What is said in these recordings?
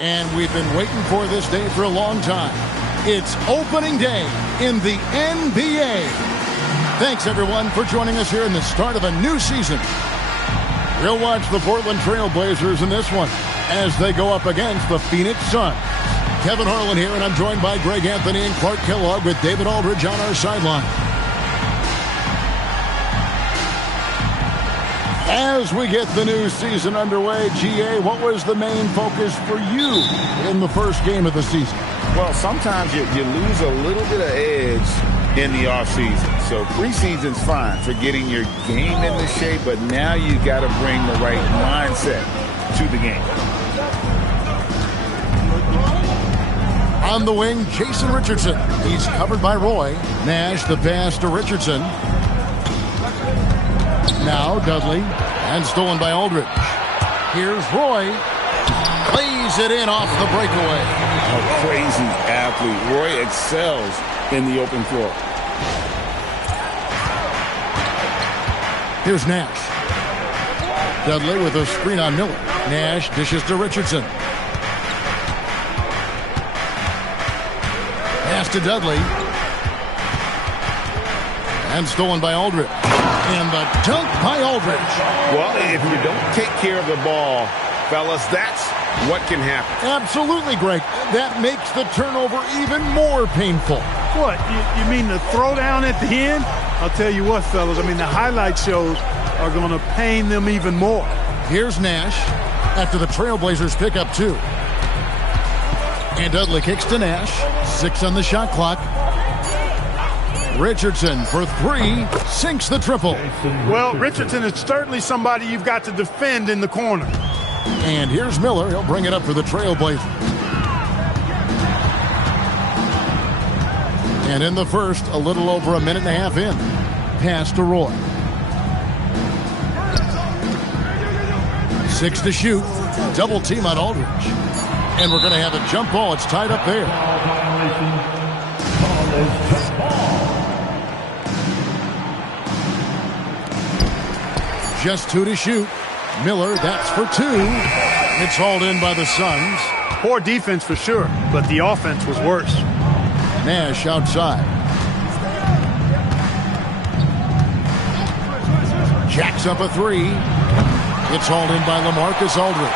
And we've been waiting for this day for a long time. It's opening day in the NBA. Thanks, everyone, for joining us here in the start of a new season. We'll watch the Portland Trail Blazers in this one as they go up against the Phoenix Suns. Kevin Harlan here, and I'm joined by Greg Anthony and Clark Kellogg with David Aldridge on our sideline. As we get the new season underway, GA, what was the main focus for you in the first game of the season? Well, sometimes you lose a little bit of edge in the offseason. So preseason's fine for getting your game into shape, but now you got to bring the right mindset to the game. On the wing, Jason Richardson. He's covered by Roy. Nash, the pass to Richardson. Now Dudley, and stolen by Aldridge. Here's Roy. Plays it in off the breakaway. A crazy athlete. Roy excels in the open floor. Here's Nash. Dudley with a screen on Miller. Nash dishes to Richardson. Pass to Dudley. And stolen by Aldridge. And the dunk by Aldridge. Well, if you don't take care of the ball, fellas, that's what can happen. Absolutely, Greg. That makes the turnover even more painful. What? You mean the throwdown at the end? I'll tell you what, fellas. I mean, the highlight shows are going to pain them even more. Here's Nash after the Trailblazers pick up 2. And Dudley kicks to Nash. 6 on the shot clock. Richardson for 3, sinks the triple. Well, Richardson is certainly somebody you've got to defend in the corner. And here's Miller. He'll bring it up for the Trailblazers. And in the first, a little over a minute and a half in. Pass to Roy. 6 to shoot. Double team on Aldridge. And we're going to have a jump ball. It's tied up there. Just 2 to shoot. Miller, that's for 2. It's hauled in by the Suns. Poor defense for sure, but the offense was worse. Nash outside. Jacks up a 3. It's hauled in by LaMarcus Aldridge.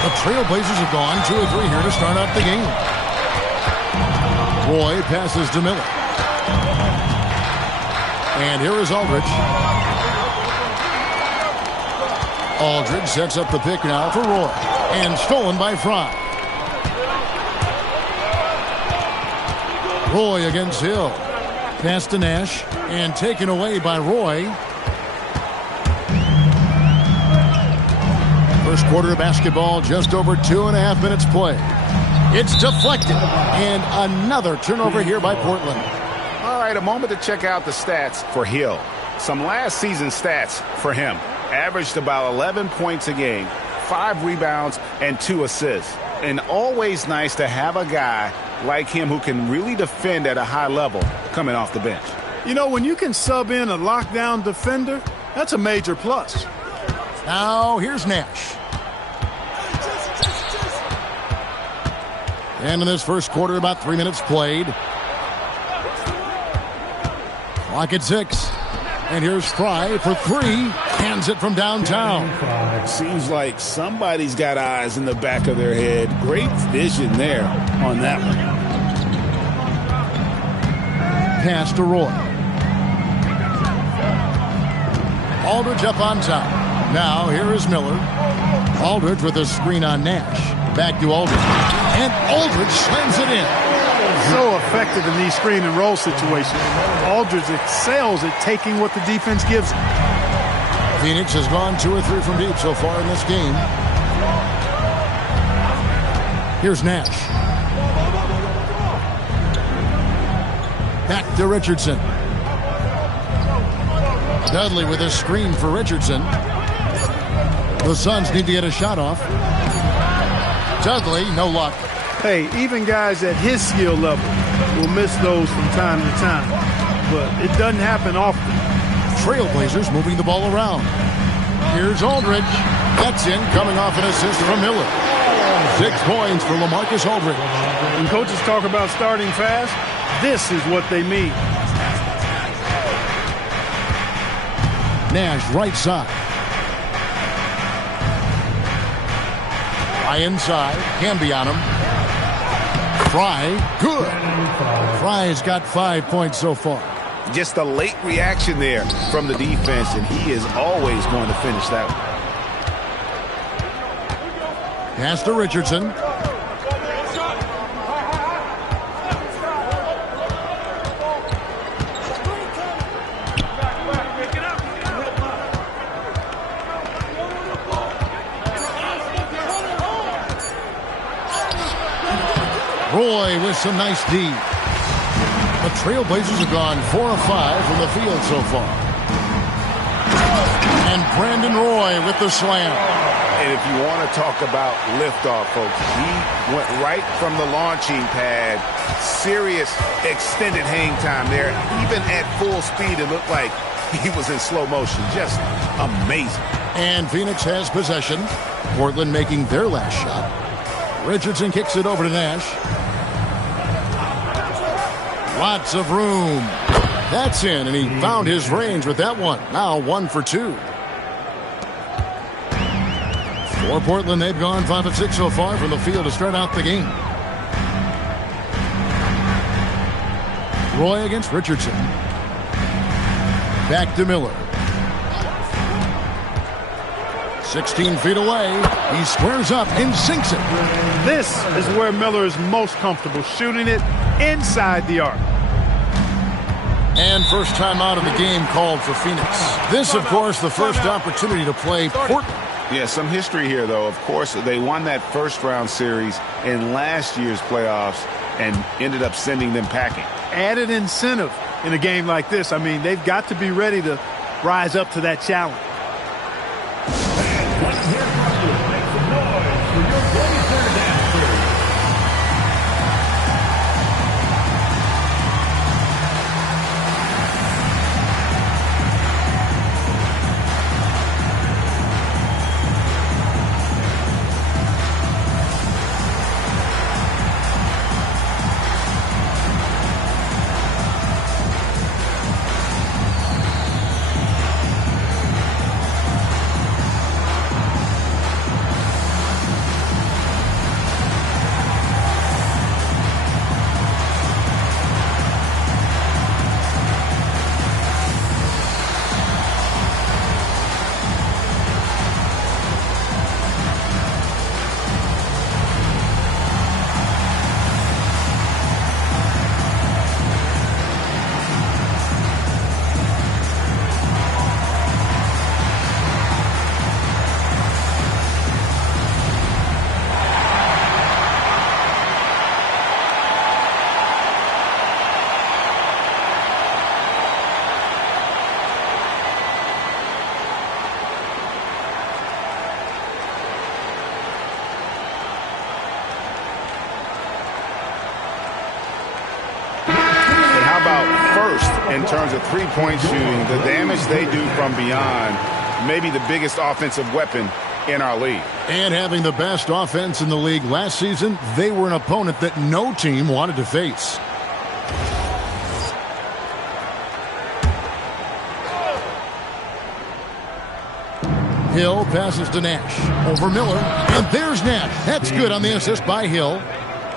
The Trailblazers have gone 2 of 3 here to start out the game. Roy passes to Miller. And here is Aldridge. Aldridge sets up the pick now for Roy. And stolen by Fry. Roy against Hill. Pass to Nash. And taken away by Roy. First quarter of basketball, just over 2.5 minutes played. It's deflected. And another turnover here by Portland. All right, a moment to check out the stats for Hill. Some last season stats for him. Averaged about 11 points a game, 5 rebounds, and 2 assists. And always nice to have a guy like him who can really defend at a high level coming off the bench. You know, when you can sub in a lockdown defender, that's a major plus. Now, here's Nash. And in this first quarter, about 3 minutes played. Clock at 6. And here's Fry for 3. Hands it from downtown. Seems like somebody's got eyes in the back of their head. Great vision there on that one. Pass to Roy. Aldridge up on top. Now here is Miller. Aldridge with a screen on Nash. Back to Aldridge. And Aldridge slams it in. So effective in these screen and roll situations. Aldridge excels at taking what the defense gives him. Phoenix has gone 2 or 3 from deep so far in this game. Here's Nash. Back to Richardson. Dudley with a screen for Richardson. The Suns need to get a shot off. Dudley, no luck. Hey, even guys at his skill level will miss those from time to time. But it doesn't happen often. Trailblazers moving the ball around. Here's Aldridge. That's in, coming off an assist from Miller. 6 points for LaMarcus Aldridge. When coaches talk about starting fast, this is what they mean. Nash right side. High inside. Can be on him. Fry. Good. Fry's got 5 points so far. Just a late reaction there from the defense, and he is always going to finish that one. Pass to Richardson. Roy with some nice D. The Trailblazers have gone 4 of 5 from the field so far. And Brandon Roy with the slam. And if you want to talk about liftoff, folks, he went right from the launching pad. Serious extended hang time there. Even at full speed, it looked like he was in slow motion. Just amazing. And Phoenix has possession. Portland making their last shot. Richardson kicks it over to Nash. Lots of room. That's in, and he found his range with that one. Now 1 for 2. For Portland, they've gone 5 of 6 so far from the field to start out the game. Roy against Richardson. Back to Miller. 16 feet away. He squares up and sinks it. This is where Miller is most comfortable, shooting it inside the arc. And first time out of the game called for Phoenix. This, of course, the first opportunity to play Portland. Yeah, some history here, though. Of course, they won that first-round series in last year's playoffs and ended up sending them packing. Added incentive in a game like this. I mean, they've got to be ready to rise up to that challenge. Let's hear from you. Make some noise for your 23rd anniversary. In terms of three-point shooting, the damage they do from beyond, maybe the biggest offensive weapon in our league. And having the best offense in the league last season, they were an opponent that no team wanted to face. Hill passes to Nash. Over Miller. And there's Nash. That's good on the assist by Hill.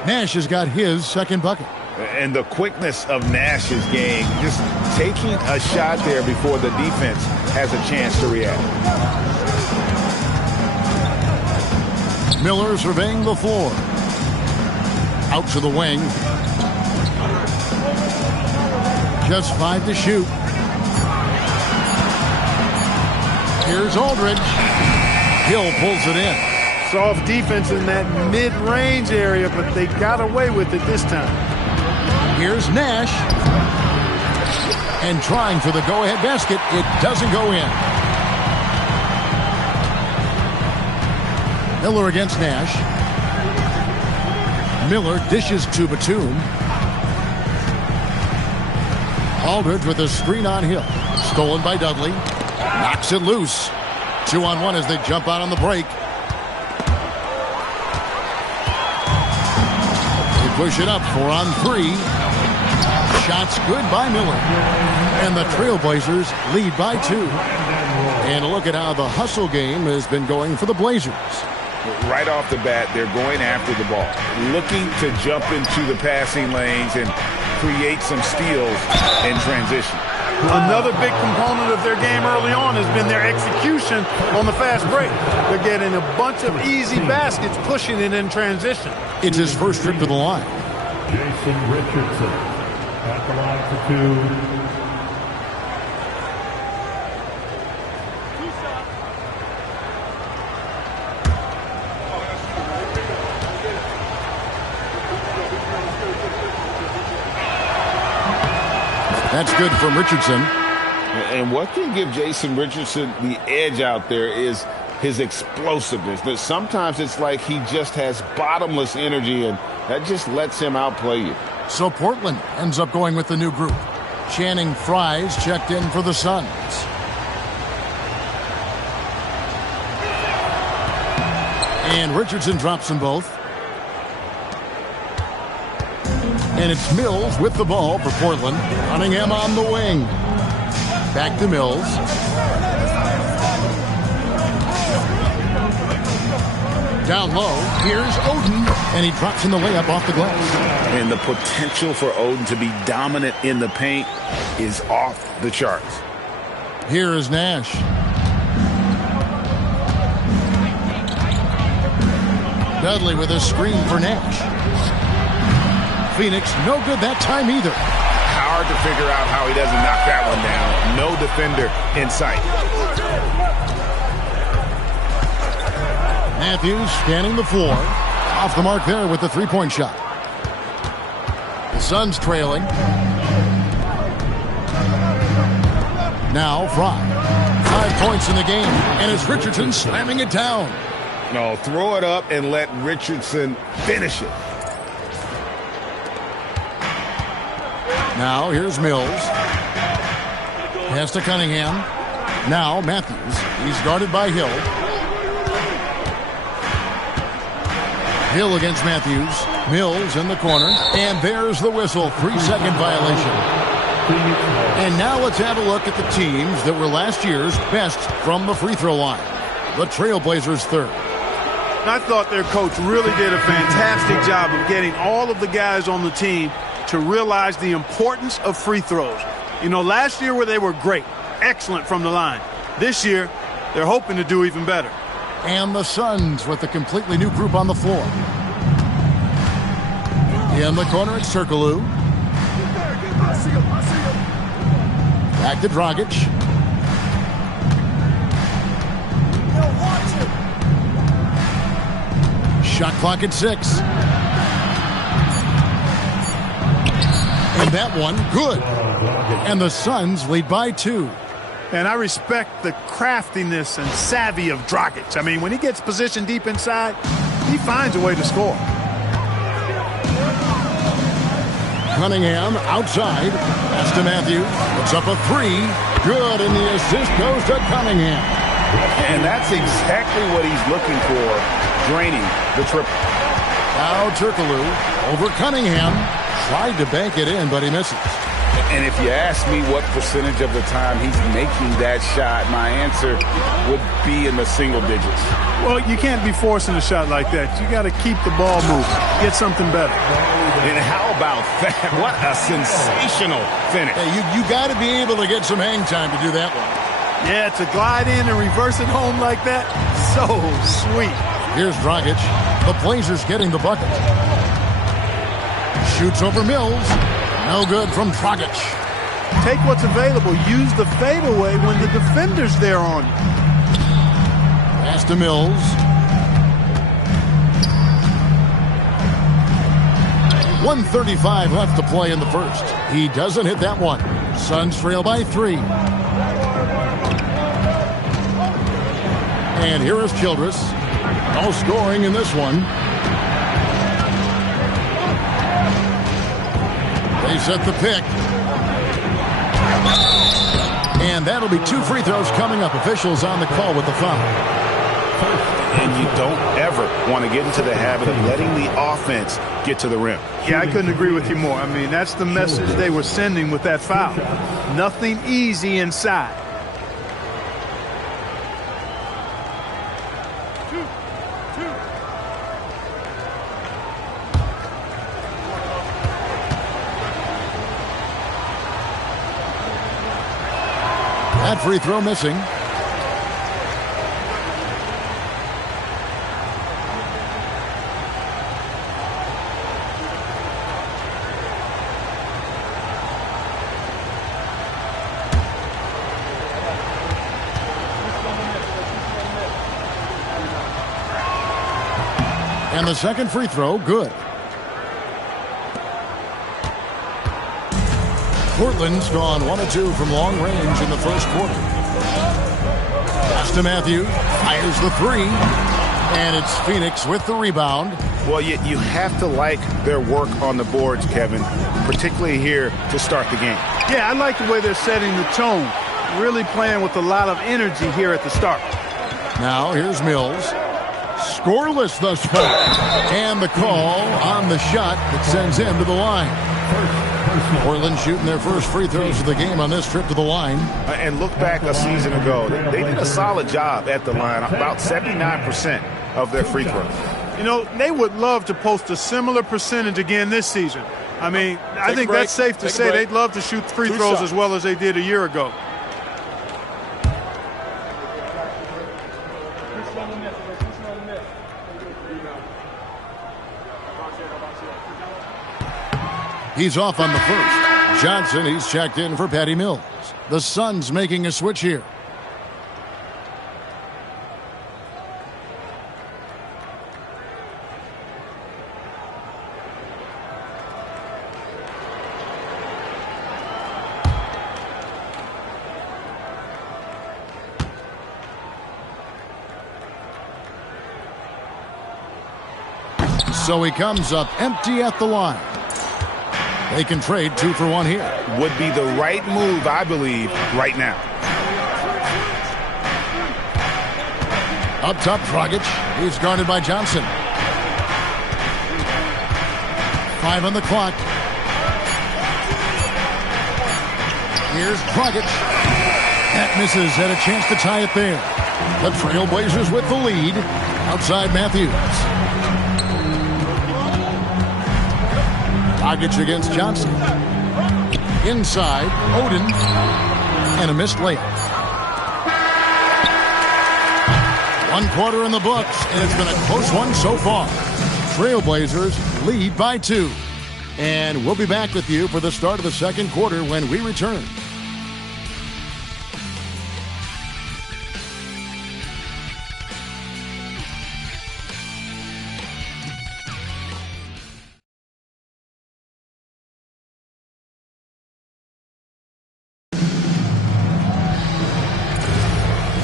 Nash has got his second bucket. And the quickness of Nash's game, just taking a shot there before the defense has a chance to react. Miller surveying the floor. Out to the wing. Just 5 to shoot. Here's Aldridge. Hill pulls it in. Soft defense in that mid-range area, but they got away with it this time. Here's Nash. And trying for the go-ahead basket. It doesn't go in. Miller against Nash. Miller dishes to Batum. Aldridge with a screen on Hill. Stolen by Dudley. Knocks it loose. 2-on-1 as they jump out on the break. push it up 4-on-3. Shots good by Miller. And the Trailblazers lead by 2. And a look at how the hustle game has been going for the Blazers. Right off the bat, they're going after the ball, looking to jump into the passing lanes and create some steals in transition. Another big component of their game early on has been their execution on the fast break. They're getting a bunch of easy baskets, pushing it in transition. It's his first trip to the line. Jason Richardson at the line for 2. That's good from Richardson. And what can give Jason Richardson the edge out there is his explosiveness. But sometimes it's like he just has bottomless energy, and that just lets him outplay you. So Portland ends up going with the new group. Channing Frye's checked in for the Suns. And Richardson drops them both. And it's Mills with the ball for Portland. Cunningham on the wing. Back to Mills. Down low, here's Oden. And he drops in the layup off the glass. And the potential for Oden to be dominant in the paint is off the charts. Here is Nash. Dudley with a screen for Nash. Phoenix, no good that time either. Hard to figure out how he doesn't knock that one down. No defender in sight. Matthews scanning the floor. Off the mark there with the three-point shot. The Suns trailing. Now Frye. 5 points in the game. And it's Richardson slamming it down. No, throw it up and let Richardson finish it. Now here's Mills. Pass to Cunningham. Now Matthews. He's guarded by Hill. Hill against Matthews. Mills in the corner. And there's the whistle. 3-second violation. And now let's have a look at the teams that were last year's best from the free throw line. The Trailblazers third. I thought their coach really did a fantastic job of getting all of the guys on the team to realize the importance of free throws. You know, last year where they were great, excellent from the line. This year, they're hoping to do even better. And the Suns with a completely new group on the floor. In the corner, it's Turkoglu. Back to Dragic. Shot clock at 6. And that one, good. And the Suns lead by 2. And I respect the craftiness and savvy of Dragic. I mean, when he gets positioned deep inside, he finds a way to score. Cunningham outside. Pass to Matthews. Puts up a 3. Good, and the assist goes to Cunningham. And that's exactly what he's looking for, draining the triple. Now Turkoglu over Cunningham. Tried to bank it in, but he misses. And if you ask me what percentage of the time he's making that shot, my answer would be in the single digits. Well, you can't be forcing a shot like that. You got to keep the ball moving. Get something better. And how about that? What a sensational finish. Hey, you got to be able to get some hang time to do that one. Yeah, to glide in and reverse it home like that, so sweet. Here's Dragic. The Blazers getting the bucket. Shoots over Mills. No good from Dragic. Take what's available. Use the fadeaway when the defender's there on you. Pass to Mills. .135 left to play in the first. He doesn't hit that one. Suns trail by 3. And here is Childress. No scoring in this one. They set the pick. And that'll be 2 free throws coming up. Officials on the call with the foul. And you don't ever want to get into the habit of letting the offense get to the rim. Yeah, I couldn't agree with you more. I mean, that's the message they were sending with that foul. Nothing easy inside. That free throw missing. And the second free throw, good. Portland's gone 1 of 2 from long range in the first quarter. Pass to Matthews, fires the three, and it's Phoenix with the rebound. Well, you have to like their work on the boards, Kevin, particularly here to start the game. Yeah, I like the way they're setting the tone. Really playing with a lot of energy here at the start. Now here's Mills. Scoreless thus far. And the call on the shot that sends him to the line. Portland shooting their first free throws of the game on this trip to the line. And look back a season ago. They did a solid job at the line, about 79% of their free throws. You know, they would love to post a similar percentage again this season. I mean, I think that's safe to say they'd love to shoot free throws as well as they did a year ago. He's off on the first. Johnson, he's checked in for Patty Mills. The Suns making a switch here. So he comes up empty at the line. They can trade 2 for 1 here. Would be the right move, I believe, right now. Up top, Dragic. He's guarded by Johnson. 5 on the clock. Here's Dragic. That misses. Had a chance to tie it there. The Trailblazers with the lead. Outside Matthews. Dragic against Johnson. Inside, Oden. And a missed layup. 1 quarter in the books, and it's been a close one so far. Trailblazers lead by 2. And we'll be back with you for the start of the second quarter when we return.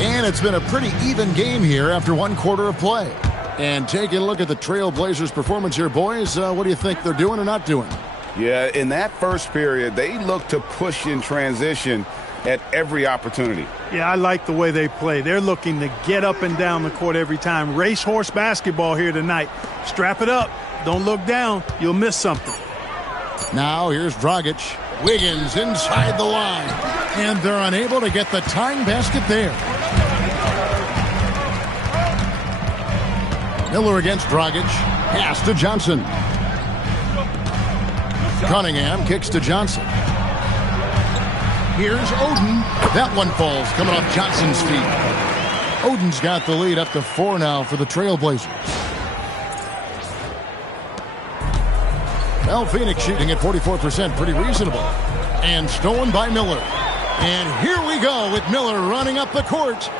And it's been a pretty even game here after 1 quarter of play. And taking a look at the Trailblazers' performance here, boys, what do you think they're doing or not doing? Yeah, in that first period, they looked to push in transition at every opportunity. Yeah, I like the way they play. They're looking to get up and down the court every time. Racehorse basketball here tonight. Strap it up. Don't look down. You'll miss something. Now here's Dragic. Wiggins inside the line. And they're unable to get the tying basket there. Miller against Dragic. Pass to Johnson. Cunningham kicks to Johnson. Here's Oden. That one falls coming off Johnson's feet. Oden's got the lead up to 4 now for the Trailblazers. Well, Phoenix shooting at 44%, pretty reasonable. And stolen by Miller. And here we go with Miller running up the court.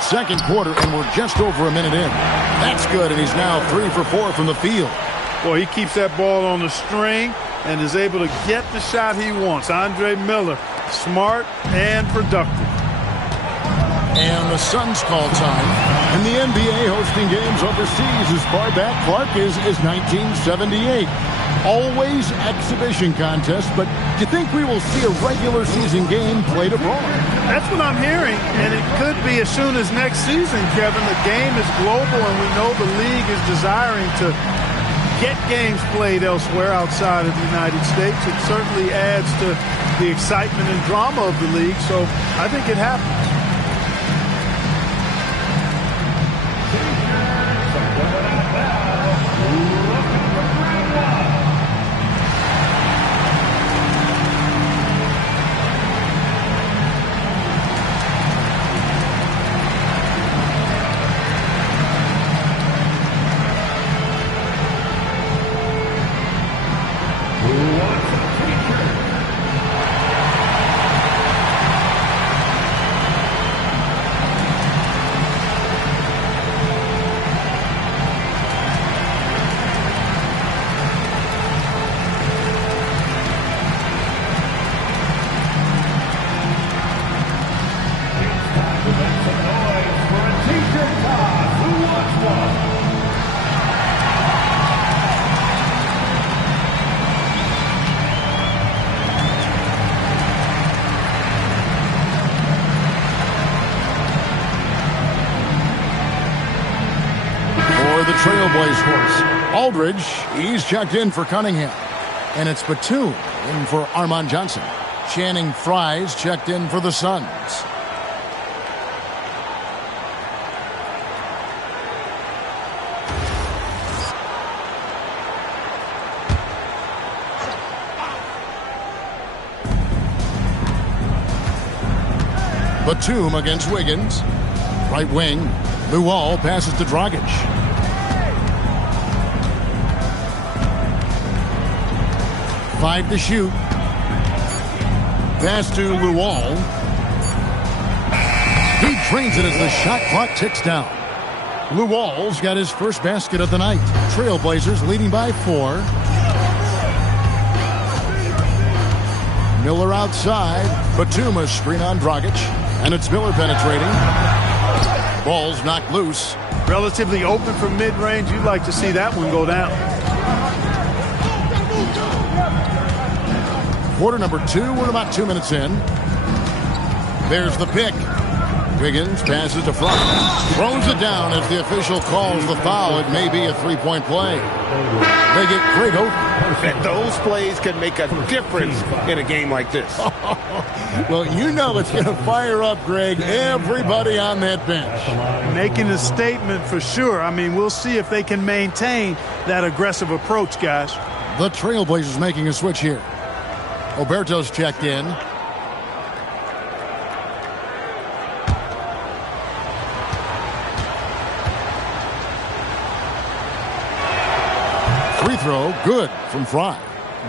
Second quarter, and we're just over a minute in. That's good, and he's now 3 for 4 from the field. Boy, he keeps that ball on the string and is able to get the shot he wants. Andre Miller, smart and productive. And the Suns call time. In the NBA, hosting games overseas as far back, Clark, is 1978. Always exhibition contests, but do you think we will see a regular season game played abroad? That's what I'm hearing, and it could be as soon as next season, Kevin. The game is global, and we know the league is desiring to get games played elsewhere outside of the United States. It certainly adds to the excitement and drama of the league, so I think it happens. Trailblaze horse. Aldridge, he's checked in for Cunningham. And it's Batum in for Armand Johnson. Channing Frye's checked in for the Suns. Batum against Wiggins. Right wing. Luol passes to Dragic. 5 to shoot. Pass to Luol. He drains it as the shot clock ticks down. Luol's got his first basket of the night. Trailblazers leading by 4. Miller outside. Batum a screen on Dragic. And it's Miller penetrating. Ball's knocked loose. Relatively open from mid-range. You'd like to see that one go down. Quarter number 2. We're about 2 minutes in. There's the pick. Wiggins passes to front. Throws it down as the official calls the foul. It may be a three-point play. They get Greg Oden. Those plays can make a difference in a game like this. Well, you know it's going to fire up, Greg, everybody on that bench. Making a statement for sure. I mean, we'll see if they can maintain that aggressive approach, guys. The Trailblazers making a switch here. Oberto's checked in. Free throw, good from Frye.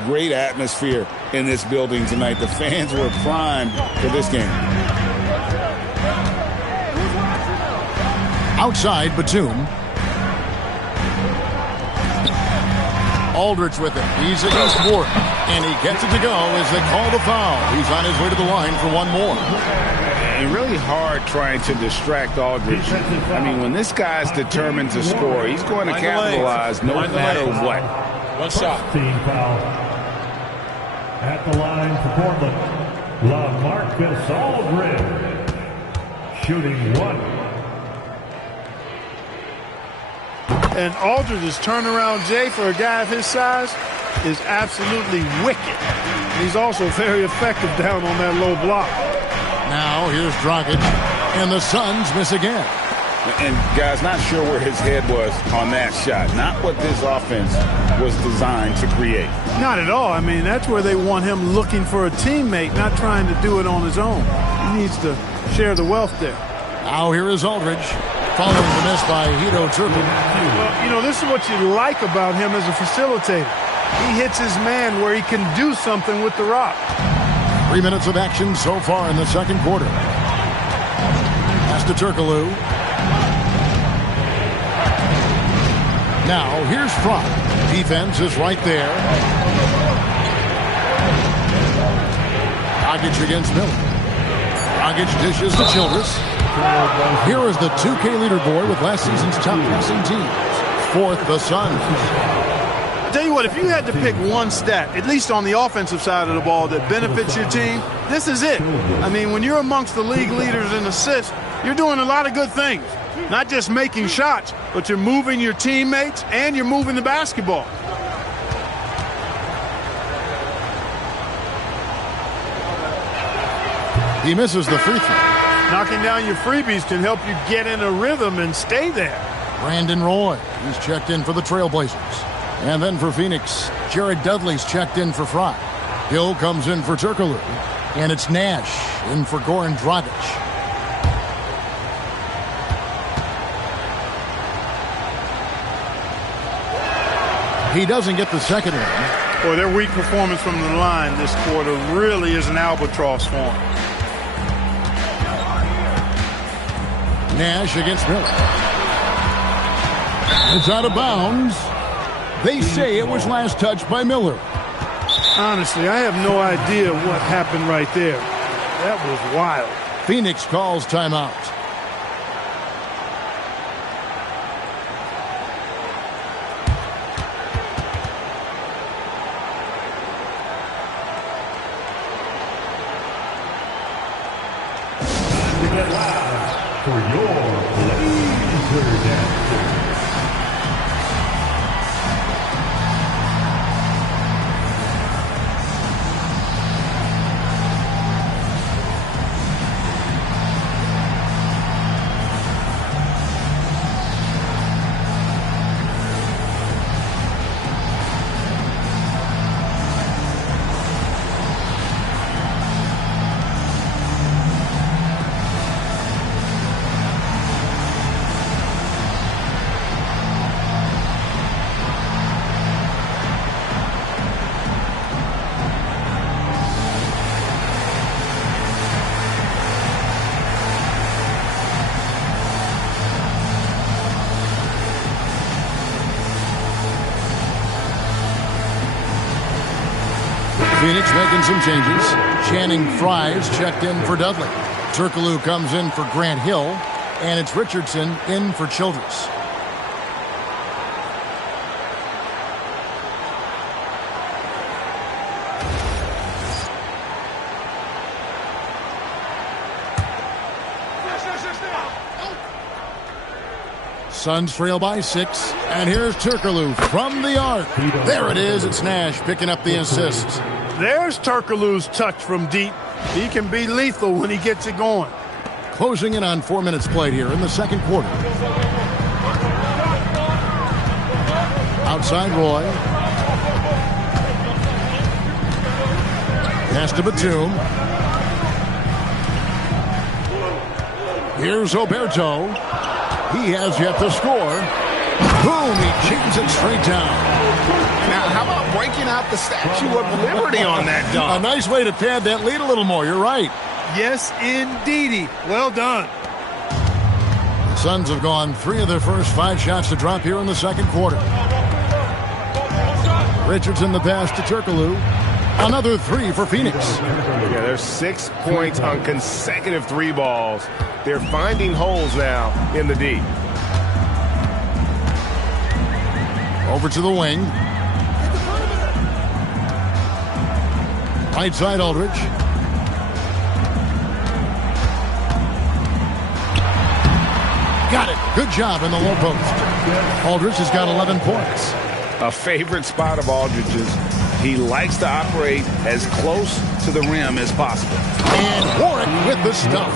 Great atmosphere in this building tonight. The fans were primed for this game. Outside, Batum. Aldridge with it. He's against Ward. And he gets it to go as they call the foul. He's on his way to the line for one more. And really hard trying to distract Aldridge. I mean, when this guy's determined to score, he's going to capitalize no matter what. One shot. Team foul. At the line for Portland, LaMarcus Aldridge. Shooting 1. And Aldridge's turnaround, Jay, for a guy of his size, is absolutely wicked. He's also very effective down on that low block. Now here's Dragic, and the Suns miss again. And guys, not sure where his head was on that shot. Not what this offense was designed to create. Not at all. I mean, that's where they want him looking for a teammate, not trying to do it on his own. He needs to share the wealth there. Now here is Aldridge, following the miss by Hedo Turpin. Well, you know, this is what you like about him as a facilitator. He hits his man where he can do something with the rock. 3 minutes of action so far in the second quarter. Pass to Turkoglu. Now here's Frye. Defense is right there. Dragic against Miller. Dragic dishes to Childress. Here is the 2K leaderboard with last season's top passing teams. Fourth, the Suns. I tell you what, if you had to pick one stat, at least on the offensive side of the ball, that benefits your team, this is it. I mean, when you're amongst the league leaders in assists, you're doing a lot of good things. Not just making shots, but you're moving your teammates and you're moving the basketball. He misses the free throw. Knocking down your freebies can help you get in a rhythm and stay there. Brandon Roy, he's checked in for the Trailblazers. And then for Phoenix, Jared Dudley's checked in for Fry. Hill comes in for Turkoglu. And it's Nash in for Goran Dragic. He doesn't get the second one. Boy, their weak performance from the line this quarter really is an albatross for them. Nash against Miller. It's out of bounds. They say it was last touched by Miller. Honestly, I have no idea what happened right there. That was wild. Phoenix calls timeout. For your laser dancer. Phoenix making some changes. Channing Frye's checked in for Dudley. Turkoglu comes in for Grant Hill. And it's Richardson in for Childress. Suns trail by 6. And here's Turkoglu from the arc. There it is. It's Nash picking up the assist. There's Turkoglu's touch from deep. He can be lethal when he gets it going. Closing in on 4 minutes played here in the second quarter. Outside Roy. Pass to Batum. Here's Oberto. He has yet to score. Boom, he chains it straight down. Now, how about breaking out the Statue of Liberty on that dunk? A nice way to pad that lead a little more. You're right. Yes, indeedy. Well done. The Suns have gone 3 of their first 5 shots to drop here in the second quarter. Richardson the pass to Turkoglu. Another 3 for Phoenix. Yeah, there's 6 points on consecutive 3 balls. They're finding holes now in the D. Over to the wing. Right side Aldridge. Got it. Good job in the low post. Aldridge has got 11 points. A favorite spot of Aldridge's. He likes to operate as close to the rim as possible. And Warren with the stuff.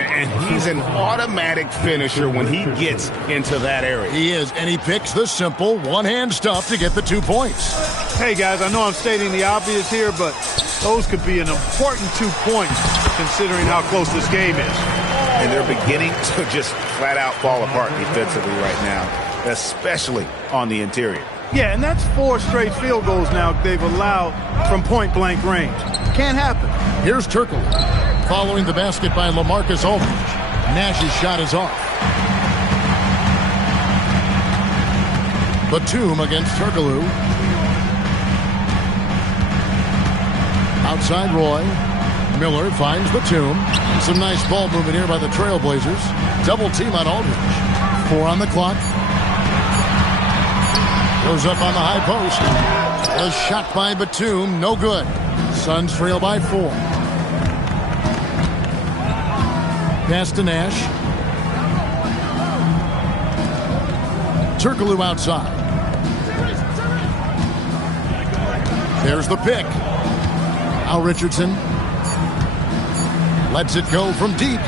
And he's an automatic finisher when he gets into that area. He is, and he picks the simple one-hand stuff to get the 2 points. Hey, guys, I know I'm stating the obvious here, but those could be an important 2 points considering how close this game is. And they're beginning to just flat-out fall apart defensively right now, especially on the interior. Yeah, and that's 4 straight field goals now they've allowed from point-blank range. Can't happen. Here's Turkoglu. Following the basket by LaMarcus Aldridge. Nash's shot is off. Batum against Turkoglu. Outside Roy. Miller finds Batum. Some nice ball movement here by the Trailblazers. Double team on Aldridge. 4 on the clock. Goes up on the high post. A shot by Batum, no good. Suns trail by 4. Pass to Nash. Turkoglu outside. There's the pick. Al Richardson lets it go from deep.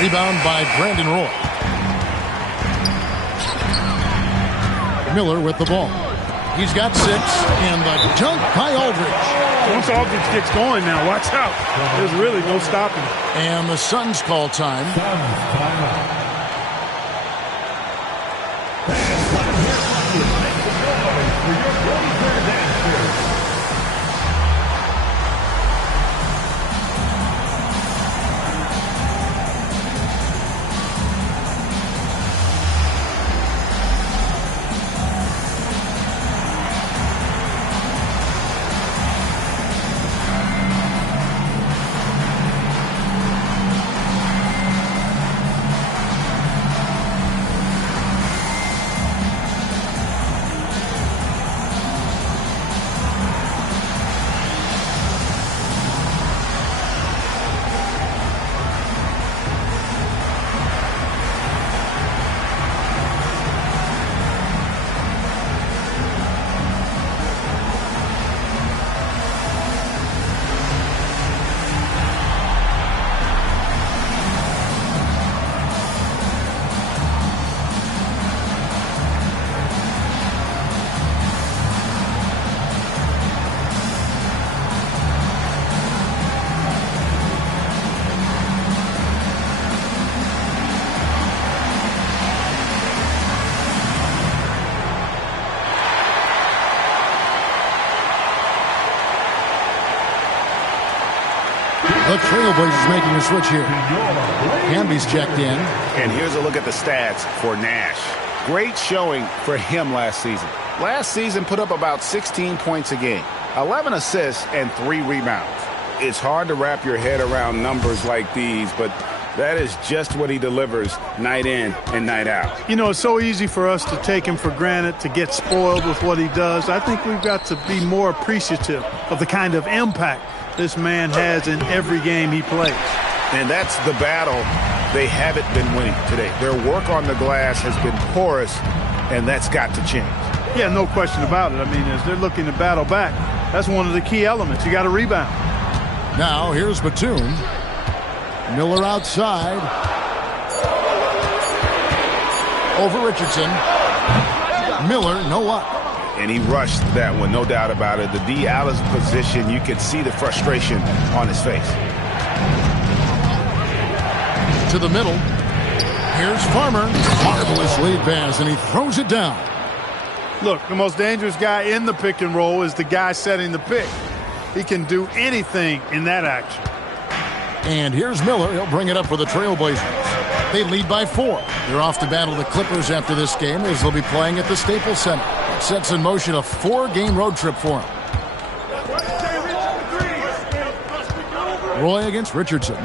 Rebound by Brandon Roy. Miller with the ball. He's got 6, and the dunk by Aldridge. Once Aldridge gets going now, watch out. There's really no stopping. And the Suns call time. The Trailblazers making a switch here. Camby's checked in. And here's a look at the stats for Nash. Great showing for him last season. Last season put up about 16 points a game, 11 assists, and 3 rebounds. It's hard to wrap your head around numbers like these, but that is just what he delivers night in and night out. You know, it's so easy for us to take him for granted, to get spoiled with what he does. I think we've got to be more appreciative of the kind of impact this man has in every game he plays. And that's the battle they haven't been winning today. Their work on the glass has been porous, and that's got to change. Yeah, no question about it. I mean, as they're looking to battle back, that's one of the key elements. You got to rebound. Now, here's Batum. Miller outside. Over Richardson. Miller, no luck. And he rushed that one, no doubt about it. The D out of position, you could see the frustration on his face. To the middle. Here's Farmer. Marvelous lead pass, and he throws it down. Look, the most dangerous guy in the pick and roll is the guy setting the pick. He can do anything in that action. And here's Miller. He'll bring it up for the Trailblazers. They lead by 4. They're off to battle the Clippers after this game, as they'll be playing at the Staples Center. It sets in motion a 4-game road trip for them. Roy against Richardson.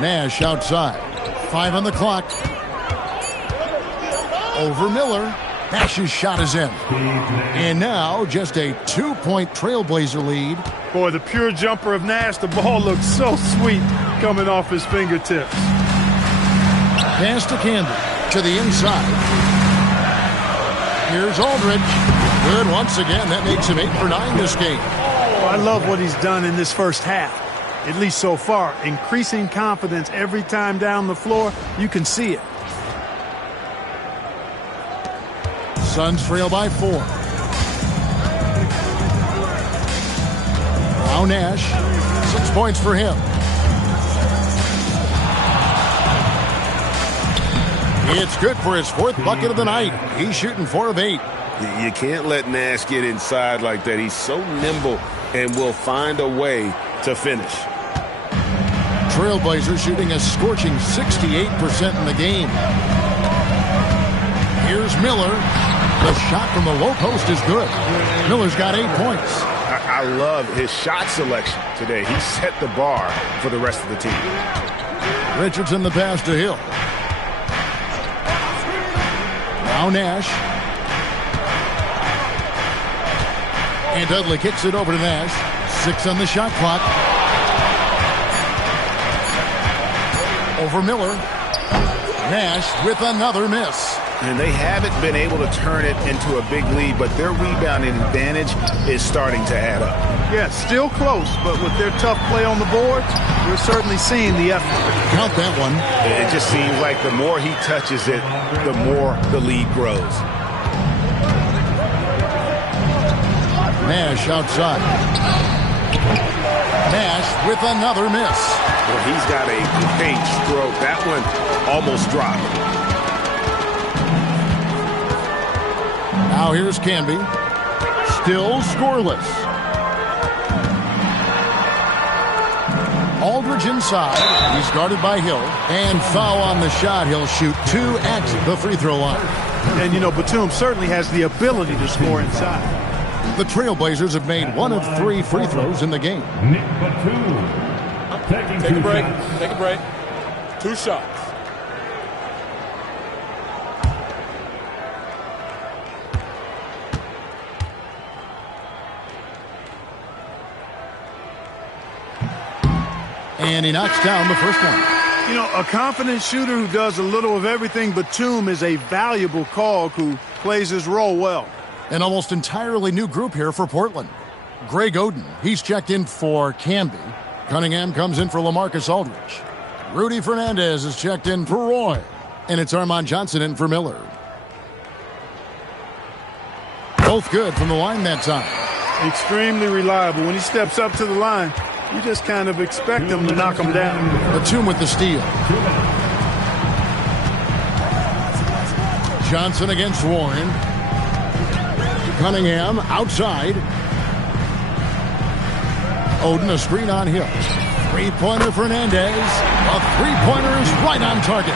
Nash outside. 5 on the clock. Over Miller. Nash's shot is in. And now just a 2-point Trailblazer lead. Boy, the pure jumper of Nash, the ball looks so sweet coming off his fingertips. Pass to Camby. To the inside. Here's Aldridge. Good once again. That makes him 8 for 9 this game. Oh, I love what he's done in this first half, at least so far. Increasing confidence every time down the floor. You can see it. Suns trail by 4. Now Nash. 6 points for him. It's good for his 4th bucket of the night. He's shooting 4 of 8. You can't let Nash get inside like that. He's so nimble and will find a way to finish. Trailblazers shooting a scorching 68% in the game. Here's Miller. The shot from the low post is good. Miller's got 8 points. I love his shot selection today. He set the bar for the rest of the team. Richardson the pass to Hill. Now Nash. And Dudley kicks it over to Nash. 6 on the shot clock. Over Miller. Nash with another miss. And they haven't been able to turn it into a big lead, but their rebounding advantage is starting to add up. Yeah, still close, but with their tough play on the board, we're certainly seeing the effort. Count that one. It just seems like the more he touches it, the more the lead grows. Nash outside. Nash with another miss. Well, he's got a great stroke. That one almost dropped. Now here's Canby. Still scoreless. Aldridge inside. He's guarded by Hill. And foul on the shot. He'll shoot 2 at the free throw line. And, you know, Batum certainly has the ability to score inside. The Trailblazers have made 1 of 3 free throws in the game. Nick Batum. Take a break. Take a break. 2 shots. And he knocks down the first one. You know, a confident shooter who does a little of everything. Batum is a valuable cog who plays his role well. An almost entirely new group here for Portland. Greg Oden, he's checked in for Canby. Cunningham comes in for LaMarcus Aldridge. Rudy Fernandez is checked in for Roy. And it's Armand Johnson in for Miller. Both good from the line that time. Extremely reliable. When he steps up to the line, you just kind of expect him to knock him down. Batum with the steal. Johnson against Warren. Cunningham outside. Oden a screen on Hill. Three-pointer Fernandez. A three-pointer is right on target.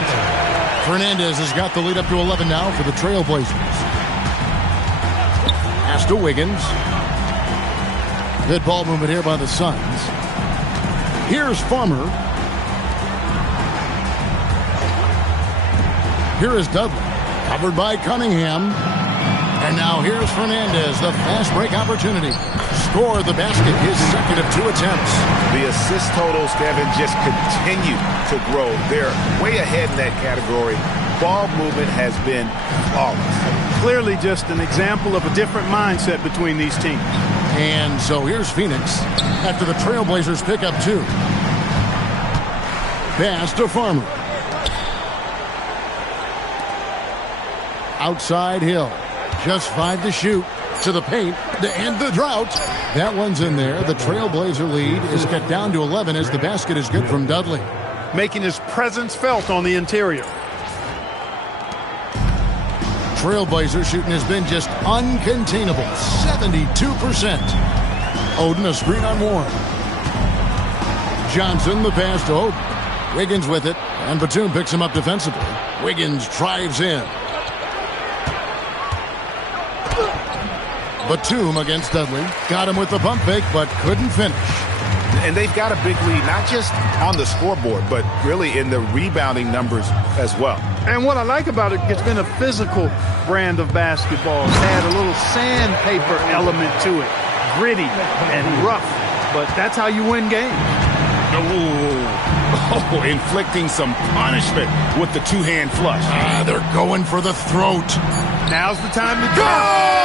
Fernandez has got the lead up to 11 now for the Trailblazers. Pass to Wiggins. Good ball movement here by the Suns. Here's Farmer. Here is Dudley. Covered by Cunningham. And now here's Fernandez, the fast break opportunity. Score the basket, his second of 2 attempts. The assist totals, Kevin, just continue to grow. They're way ahead in that category. Ball movement has been flawless. Clearly just an example of a different mindset between these teams. And so here's Phoenix after the Trailblazers pick up 2. Pass to Farmer. Outside Hill. Just 5 to shoot. To the paint to end the drought. That one's in there. The Trailblazer lead is cut down to 11 as the basket is good from Dudley. Making his presence felt on the interior. Trailblazer shooting has been just uncontainable. 72%. Oden a screen on Warren. Johnson the pass to Oden. Wiggins with it. And Batum picks him up defensively. Wiggins drives in. Batum against Dudley. Got him with the pump fake, but couldn't finish. And they've got a big lead, not just on the scoreboard, but really in the rebounding numbers as well. And what I like about it, it's been a physical brand of basketball. It's had a little sandpaper element to it. Gritty and rough. But that's how you win games. Oh, inflicting some punishment with the 2-hand flush. They're going for the throat. Now's the time to go!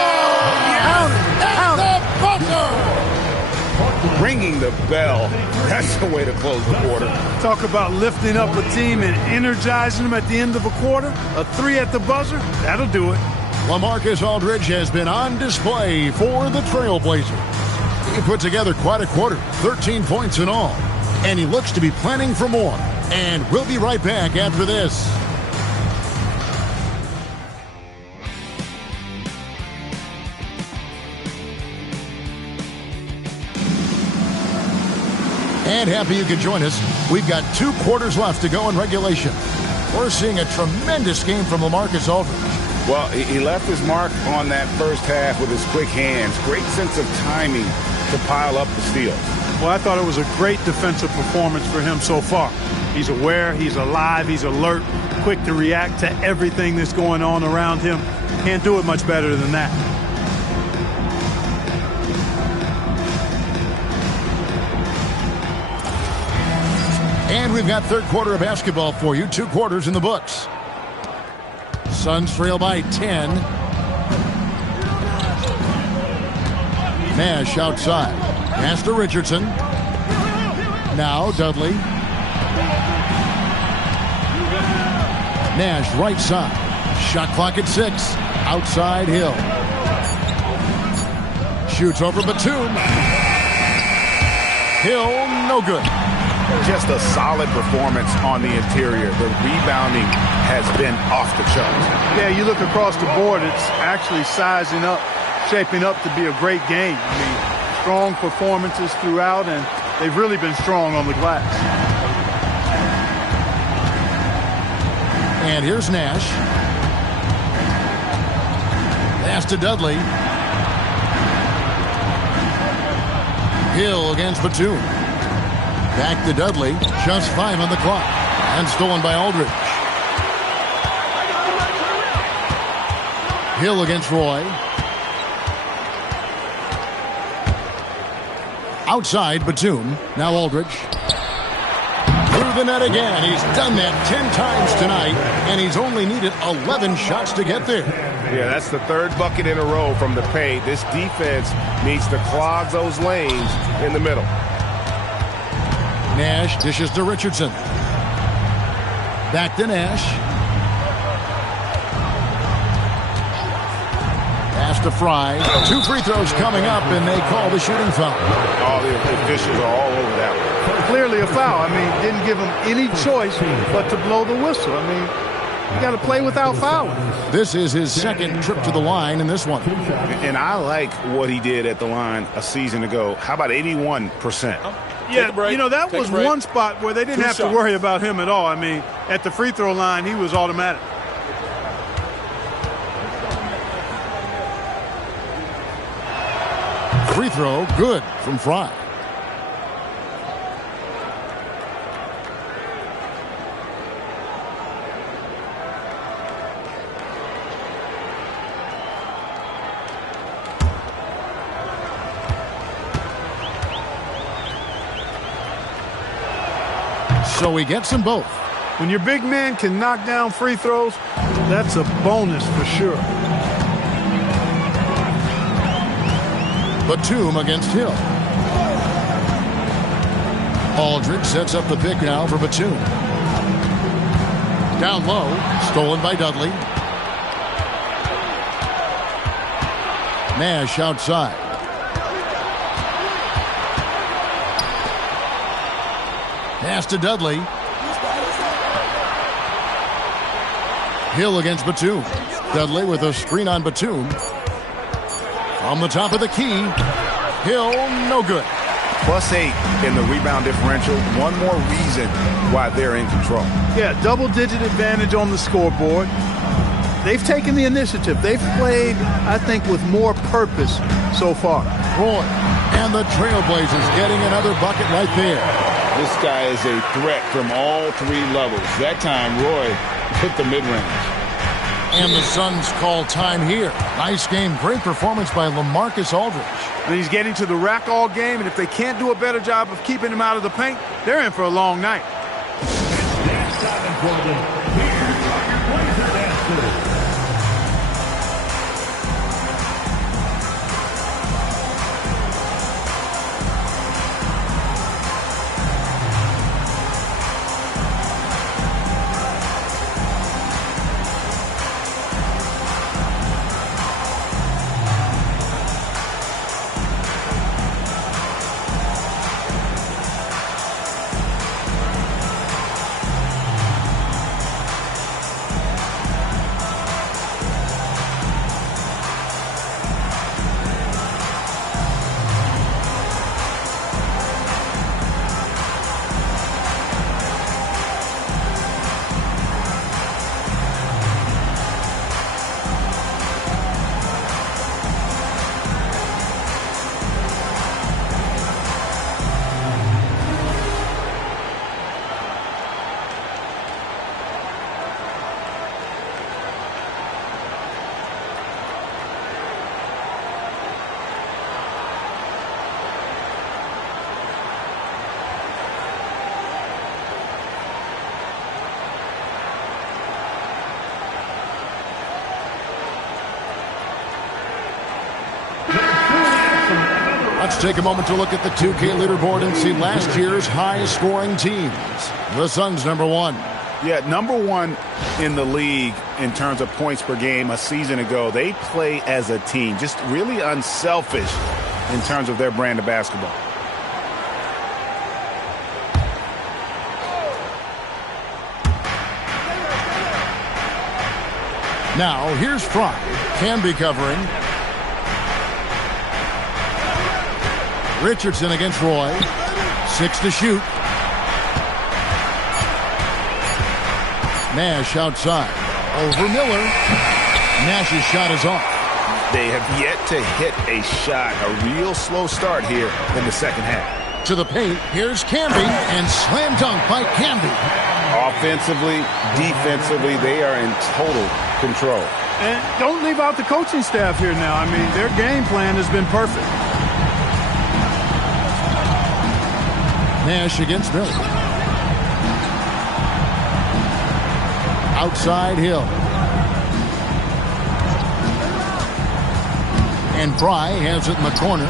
Ringing the bell. That's the way to close the quarter. Talk about lifting up a team and energizing them at the end of a quarter. A 3 at the buzzer, that'll do it. LaMarcus Aldridge has been on display for the Trailblazers. He put together quite a quarter, 13 points in all. And he looks to be planning for more. And we'll be right back after this. And happy you could join us. We've got 2 quarters left to go in regulation. We're seeing a tremendous game from LaMarcus Aldridge. Well, he left his mark on that first half with his quick hands. Great sense of timing to to pile up the steals. Well, I thought it was a great defensive performance for him so far. He's aware, he's alive, he's alert, quick to react to everything that's going on around him. Can't do it much better than that. And we've got third quarter of basketball for you. 2 quarters in the books. Suns trail by 10. Nash outside. Pass to Richardson. Now Dudley. Nash right side. Shot clock at 6. Outside Hill. Shoots over Batum. Hill, no good. Just a solid performance on the interior. The rebounding has been off the charts. Yeah, you look across the board, it's actually sizing up, shaping up to be a great game. I mean, strong performances throughout, and they've really been strong on the glass. And here's Nash. Pass to Dudley. Hill against Batum. Back to Dudley. Just 5 on the clock. And stolen by Aldridge. Hill against Roy. Outside Batum. Now Aldridge. Through the net again. He's done that 10 times tonight. And he's only needed 11 shots to get there. Yeah, that's the third bucket in a row from the paint. This defense needs to clog those lanes in the middle. Nash dishes to Richardson. Back to Nash. Pass to Fry. 2 free throws coming up, and they call the shooting foul. All the officials are all over that one. Clearly a foul. I mean, didn't give him any choice but to blow the whistle. I mean, you got to play without fouling. This is his second trip to the line in this one. And I like what he did at the line a season ago. How about 81%? Yeah, you know, that was one spot where they didn't have to worry about him at all. I mean, at the free throw line, he was automatic. Free throw, good from Fry. So he gets them both. When your big man can knock down free throws, that's a bonus for sure. Batum against Hill. Aldridge sets up the pick now for Batum. Down low, stolen by Dudley. Nash outside. Pass to Dudley. Hill against Batum. Dudley with a screen on Batum. From the top of the key. Hill, no good. +8 in the rebound differential. One more reason why they're in control. Yeah, double-digit advantage on the scoreboard. They've taken the initiative. They've played, I think, with more purpose so far. Roy and the Trailblazers getting another bucket right there. This guy is a threat from all 3 levels. That time, Roy hit the mid-range. And the Suns call time here. Nice game, great performance by LaMarcus Aldridge. And he's getting to the rack all game, and if they can't do a better job of keeping him out of the paint, they're in for a long night. Let's take a moment to look at the 2K leaderboard and see last year's high-scoring teams. The Suns #1. Yeah, #1 in the league in terms of points per game a season ago. They play as a team, just really unselfish in terms of their brand of basketball. Now, here's Fry. Can be covering. Richardson against Roy. 6 to shoot. Nash outside. Over Miller. Nash's shot is off. They have yet to hit a shot. A real slow start here in the second half. To the paint. Here's Camby. And slam dunk by Camby. Offensively, defensively, they are in total control. And don't leave out the coaching staff here now. I mean, their game plan has been perfect. Nash against Miller. Outside Hill. And Fry has it in the corner.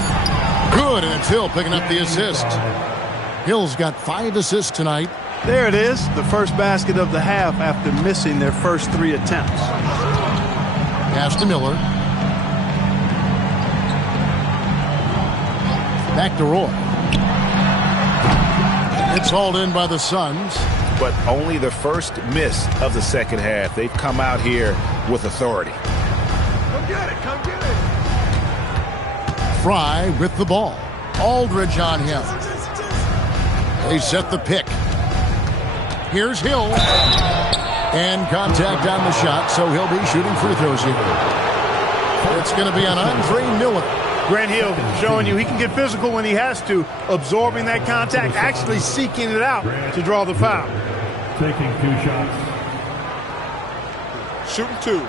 Good, and it's Hill picking up the assist. Hill's got 5 assists tonight. There it is, the first basket of the half after missing their first 3 attempts. Pass to Miller. Back to Roy. It's hauled in by the Suns. But only the first miss of the second half. They've come out here with authority. Come get it, come get it. Fry with the ball. Aldridge on him. They set the pick. Here's Hill. And contact on the shot, so he'll be shooting free throws here. It's going to be on Andre Miller. Grant Hill showing you he can get physical when he has to, absorbing that contact, actually seeking it out to draw the foul. Taking 2 shots. Shooting 2.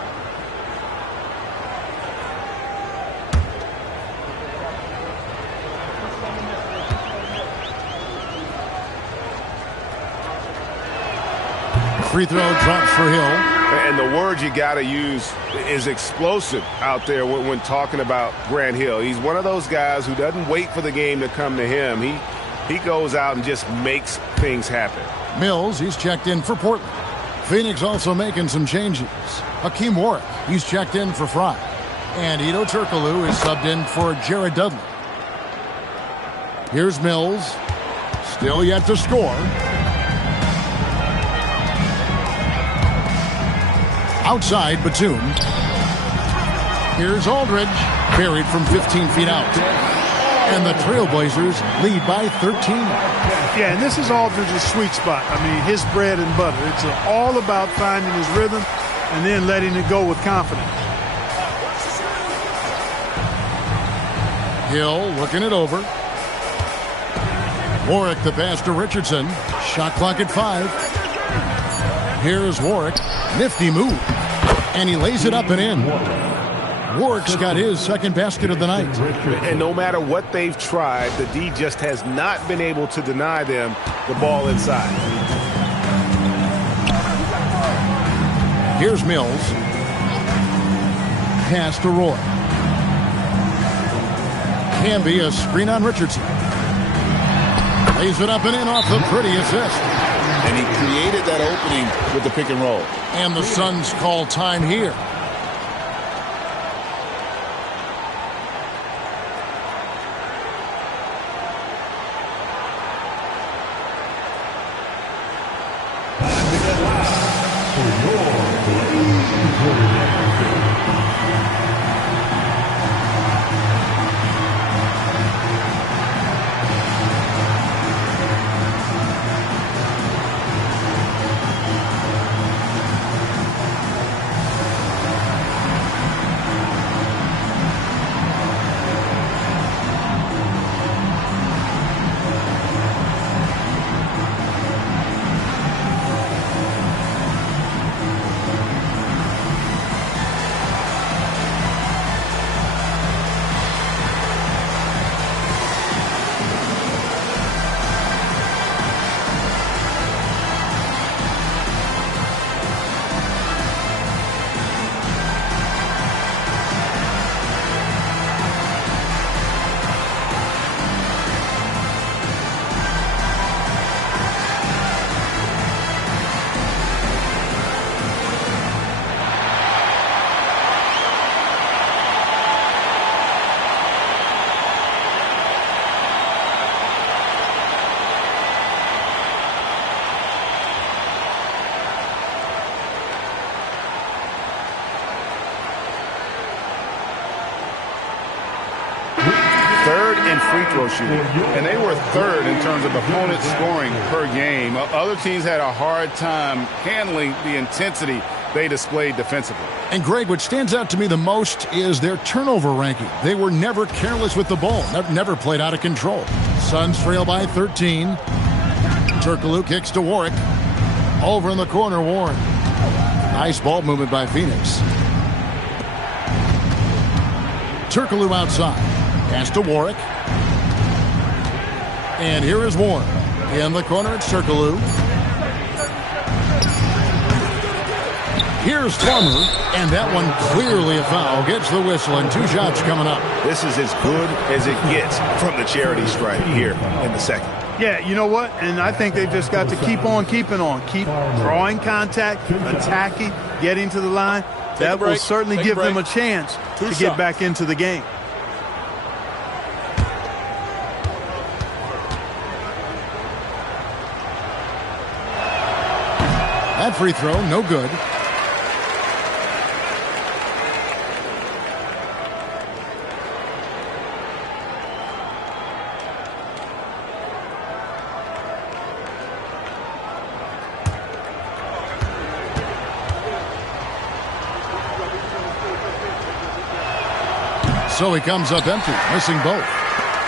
Free throw drops for Hill. And the word you got to use is explosive out there when talking about Grant Hill. He's one of those guys who doesn't wait for the game to come to him. He goes out and just makes things happen. Mills, he's checked in for Portland. Phoenix also making some changes. Hakeem Warwick, he's checked in for Fry. And Ito Turkoglu is subbed in for Jared Dudley. Here's Mills. Still yet to score. Outside, Batum. Here's Aldridge. Buried from 15 feet out. And the Trailblazers lead by 13. Yeah, and this is Aldridge's sweet spot. I mean, his bread and butter. It's all about finding his rhythm and then letting it go with confidence. Hill looking it over. Warwick the pass to Richardson. Shot clock at 5. Here's Warwick. Nifty move. And he lays it up and in. Warwick's got his second basket of the night. And no matter what they've tried, the D just has not been able to deny them the ball inside. Here's Mills. Pass to Roy. Camby, a screen on Richardson. Lays it up and in off the pretty assist. And he created that opening with the pick and roll. And the Suns call time here. free throw shooting, and they were third in terms of opponents scoring per game. Other teams had a hard time handling the intensity they displayed defensively. And Greg, what stands out to me the most is their turnover ranking. They were never careless with the ball, never played out of control. Suns trail by 13. Turkoglu kicks to Warwick. Over in the corner, Warren. Nice ball movement by Phoenix. Turkoglu outside. Pass to Warwick. And here is Warren. In the corner, it's Turkoglu. Here's Farmer, and that one clearly a foul. Gets the whistle, and 2 shots coming up. This is as good as it gets from the charity stripe here in the second. Yeah, you know what? And I think they've just got to keep on keeping on. Keep drawing contact, attacking, getting to the line. That will certainly give them a chance to get back into the game. That free throw, no good. So he comes up empty, missing both.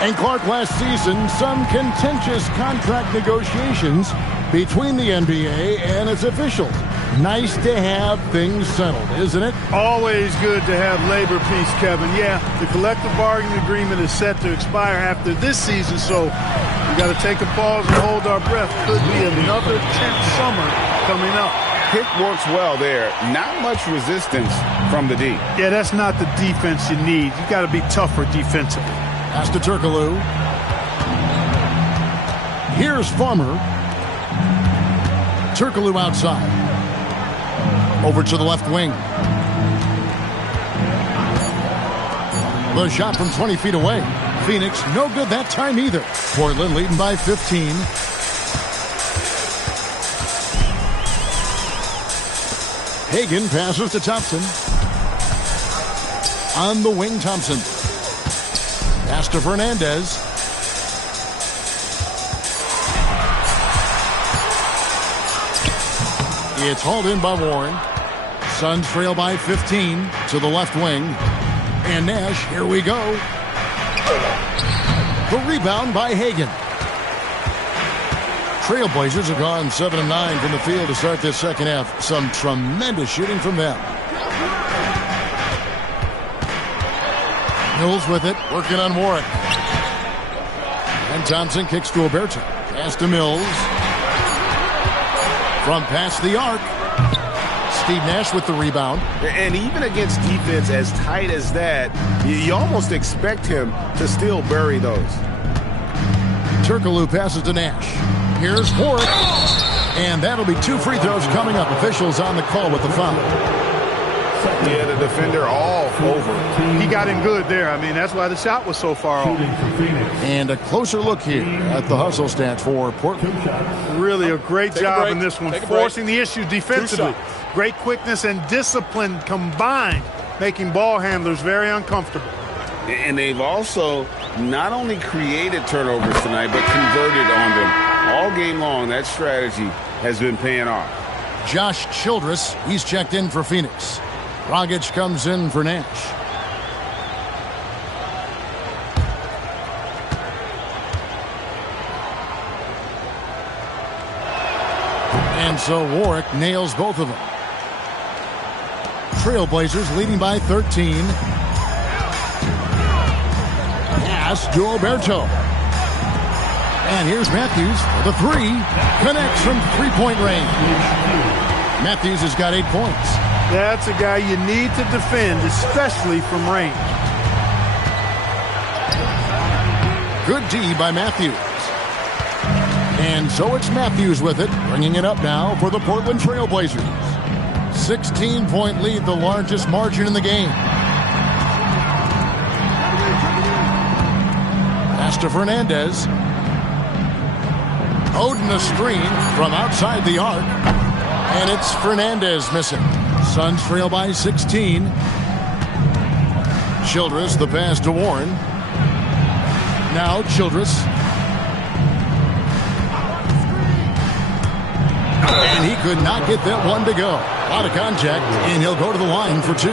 And Clark, last season, some contentious contract negotiations between the NBA and its officials. Nice to have things settled, isn't it? Always good to have labor peace, Kevin. Yeah, the collective bargaining agreement is set to expire after this season, so we got to take a pause and hold our breath. Could be another tense summer coming up. Pick works well there. Not much resistance from the D. Yeah, that's not the defense you need. You got to be tougher defensively. Pass to Turkoglu. Here's Farmer. Turkoglu outside. Over to the left wing. The shot from 20 feet away. Phoenix, no good that time either. Portland leading by 15. Hagan passes to Thompson. On the wing, Thompson. Pass to Fernandez. It's hauled in by Warren. Suns trail by 15 to the left wing. And Nash, here we go. The rebound by Hagan. Trailblazers have gone 7 of 9 from the field to start this second half. Some tremendous shooting from them. Mills with it, working on Warwick. And Thompson kicks to Oberto. Pass to Mills. From past the arc. Steve Nash with the rebound. And even against defense as tight as that, you almost expect him to still bury those. Turkoglu passes to Nash. Here's Warwick. And that'll be 2 free throws coming up. Officials on the call with the foul. Yeah, the defender all over. He got in good there. I mean, that's why the shot was so far off. And a closer look here at the hustle stats for Portland. Really a great job in this one, Take a forcing break. the issue defensively. Great quickness and discipline combined, making ball handlers very uncomfortable. And they've also not only created turnovers tonight, but converted on them. All game long, that strategy has been paying off. Josh Childress, he's checked in for Phoenix. Dragic comes in for Nash. And so Warwick nails both of them. Trailblazers leading by 13. Pass to Oberto. And here's Matthews for the 3. Connects from three-point range. Matthews has got 8 points. That's a guy you need to defend, especially from range. Good D by Matthews. And so it's Matthews with it, bringing it up now for the Portland Trailblazers. 16-point lead, the largest margin in the game. Pass to Fernandez. Oden a screen from outside the arc. And it's Fernandez missing. Suns trail by 16. Childress, the pass to Warren. Now Childress. And he could not get that one to go. A lot of contact, and he'll go to the line for 2.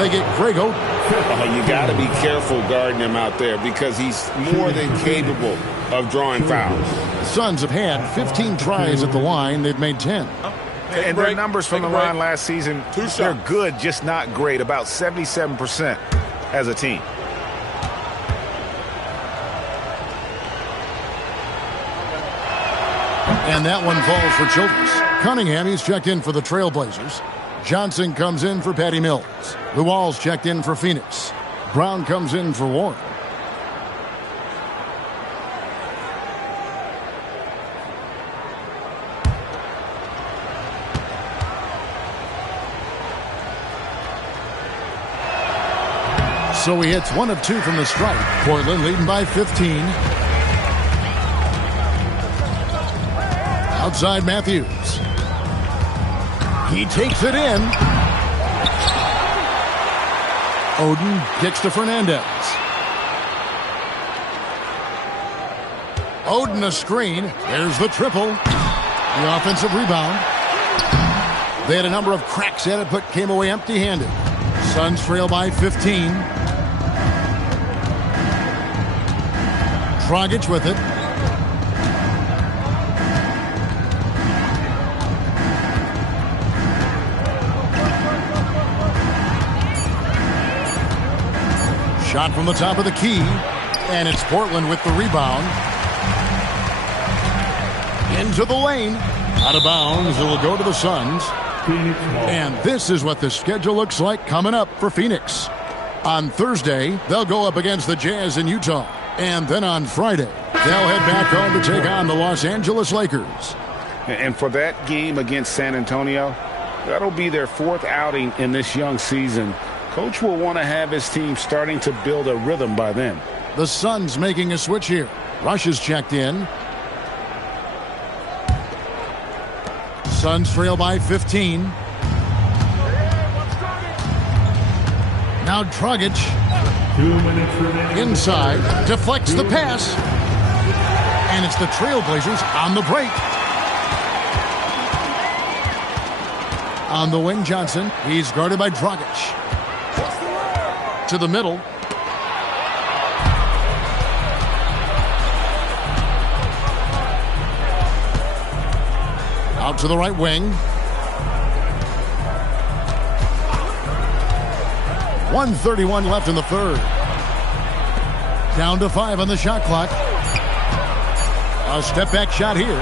They get Grego. You got to be careful guarding him out there because he's more than capable of drawing fouls. Suns have had 15 tries at the line. They've made 10. And their numbers from the line last season, they're good, just not great. About 77% as a team. And that one falls for Childress. Cunningham, he's checked in for the Trailblazers. Johnson comes in for Patty Mills. Luol's checked in for Phoenix. Brown comes in for Warren. So he hits 1 of 2 from the stripe. Portland leading by 15. Outside Matthews. He takes it in. Oden kicks to Fernandez. Oden a screen. There's the triple. The offensive rebound. They had a number of cracks at it, but came away empty-handed. Suns trail by 15. Dragic with it. Shot from the top of the key, and it's Portland with the rebound. Into the lane. Out of bounds, it will go to the Suns. And this is what the schedule looks like coming up for Phoenix. On Thursday, they'll go up against the Jazz in Utah. And then on Friday, they'll head back home to take on the Los Angeles Lakers. And for that game against San Antonio, that'll be their 4th outing in this young season. Coach will want to have his team starting to build a rhythm by then. The Suns making a switch here. Rush is checked in. Suns trail by 15. Now Dragic. 2 minutes remaining. Inside. Deflects the pass. And it's the Trailblazers on the break. On the wing, Johnson. He's guarded by Dragic. To the middle. Out to the right wing. 1:31 left in the third. Down to 5 on the shot clock. A step back shot here.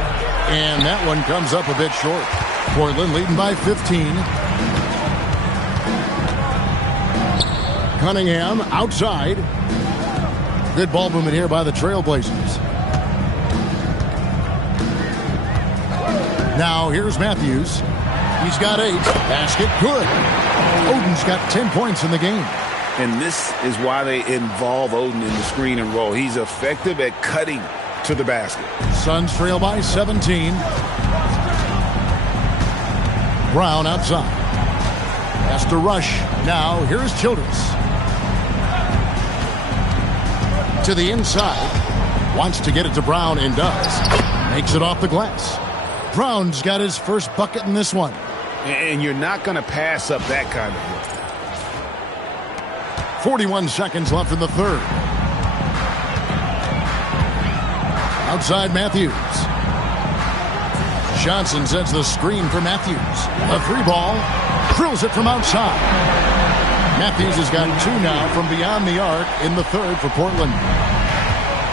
And that one comes up a bit short. Portland leading by 15. Cunningham outside. Good ball movement here by the Trailblazers. Now here's Matthews. He's got 8. Basket good. Oden's got 10 points in the game. And this is why they involve Oden in the screen and roll. He's effective at cutting to the basket. Suns trail by 17. Brown outside. Has to rush. Now here's Childress. To the inside. Wants to get it to Brown and does. Makes it off the glass. Brown's got his first bucket in this one. And you're not going to pass up that kind of look. 41 seconds left in the third. Outside Matthews. Johnson sets the screen for Matthews. A 3-ball. Drills it from outside. Matthews has got 2 now from beyond the arc in the third for Portland.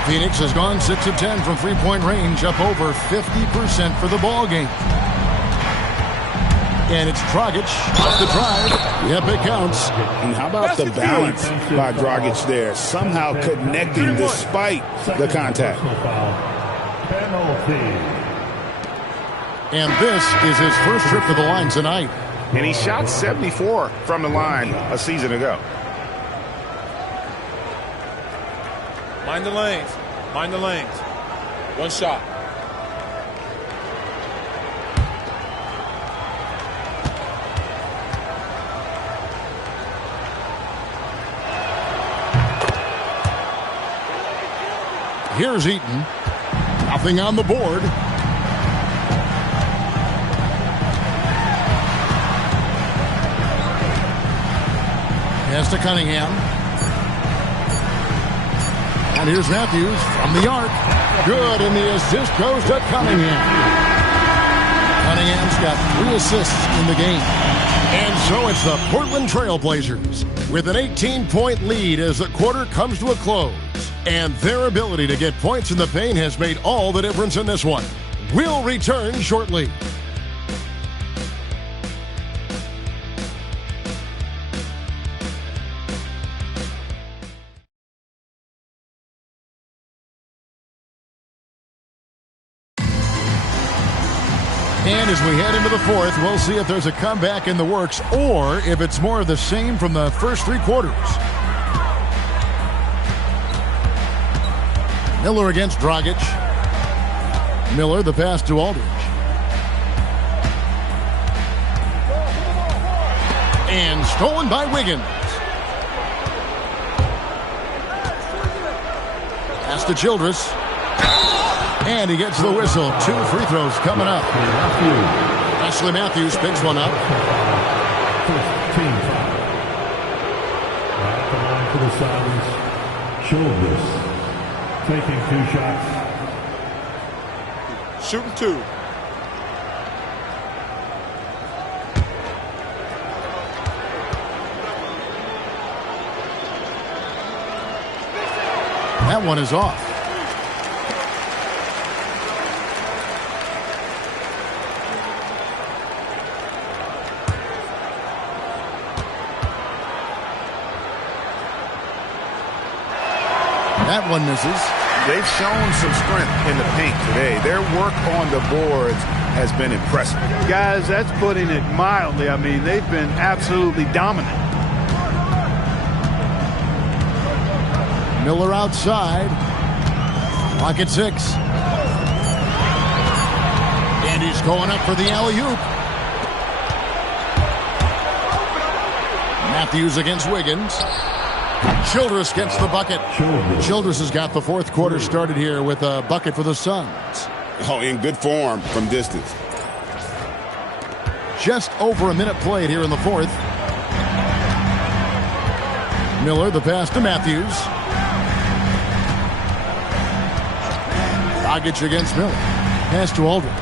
Phoenix has gone 6 of 10 from three-point range, up over 50% for the ball game. And it's Dragic off the drive. Yep, it counts. And how about the balance by Dragic there? Somehow connecting despite the contact. And this is his first trip to the line tonight. And he shot 74 from the line a season ago. Mind the lanes. Mind the lanes. One shot. Here's Eaton. Nothing on the board. Pass to Cunningham. And here's Matthews from the arc. Good, and the assist goes to Cunningham. Cunningham's got 3 assists in the game. And so it's the Portland Trail Blazers with an 18-point lead as the quarter comes to a close. And their ability to get points in the paint has made all the difference in this one. We'll return shortly. And as we head into the fourth, we'll see if there's a comeback in the works or if it's more of the same from the first 3 quarters. Miller against Dragic. Miller, the pass to Aldridge. And stolen by Wiggins. Pass to Childress. And he gets the whistle. 2 free throws coming up. Wesley Matthews picks one up. Team foul. At the line for the Suns, Childress taking 2 shots. Shooting 2. That one is off. That one misses. They've shown some strength in the paint today. Their work on the boards has been impressive. Guys, that's putting it mildly. I mean, they've been absolutely dominant. Miller outside. Clock at 6. And he's going up for the alley-oop. Matthews against Wiggins. Childress gets the bucket. Childress has got the fourth quarter started here with a bucket for the Suns. Oh, in good form from distance. Just over a minute played here in the fourth. Miller, the pass to Matthews. Dragic against Miller. Pass to Aldridge.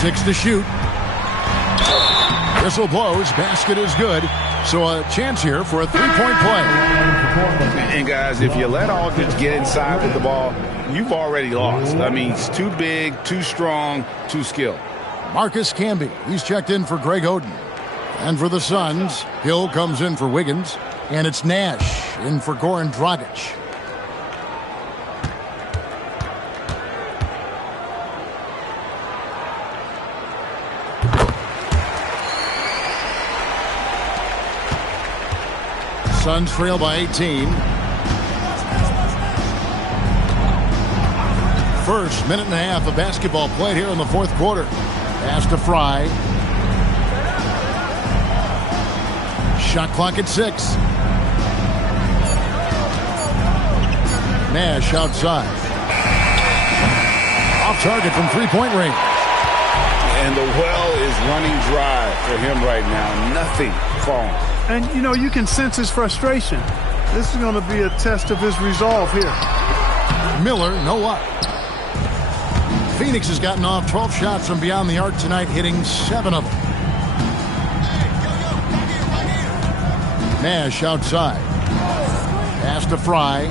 6 to shoot. Whistle blows. Basket is good. So a chance here for a 3-point play. And guys, if you let Aldridge get inside with the ball, you've already lost. I mean, he's too big, too strong, too skilled. Marcus Camby, he's checked in for Greg Oden. And for the Suns, Hill comes in for Wiggins. And it's Nash in for Goran Dragic. Suns trail by 18. First minute and a half of basketball played here in the fourth quarter. Pass to Fry. Shot clock at 6. Nash outside. Off target from 3-point range. And the well is running dry for him right now. Nothing falling. And, you know, you can sense his frustration. This is going to be a test of his resolve here. Miller, no luck. Phoenix has gotten off 12 shots from beyond the arc tonight, hitting 7 of them. Nash outside. Pass to Fry.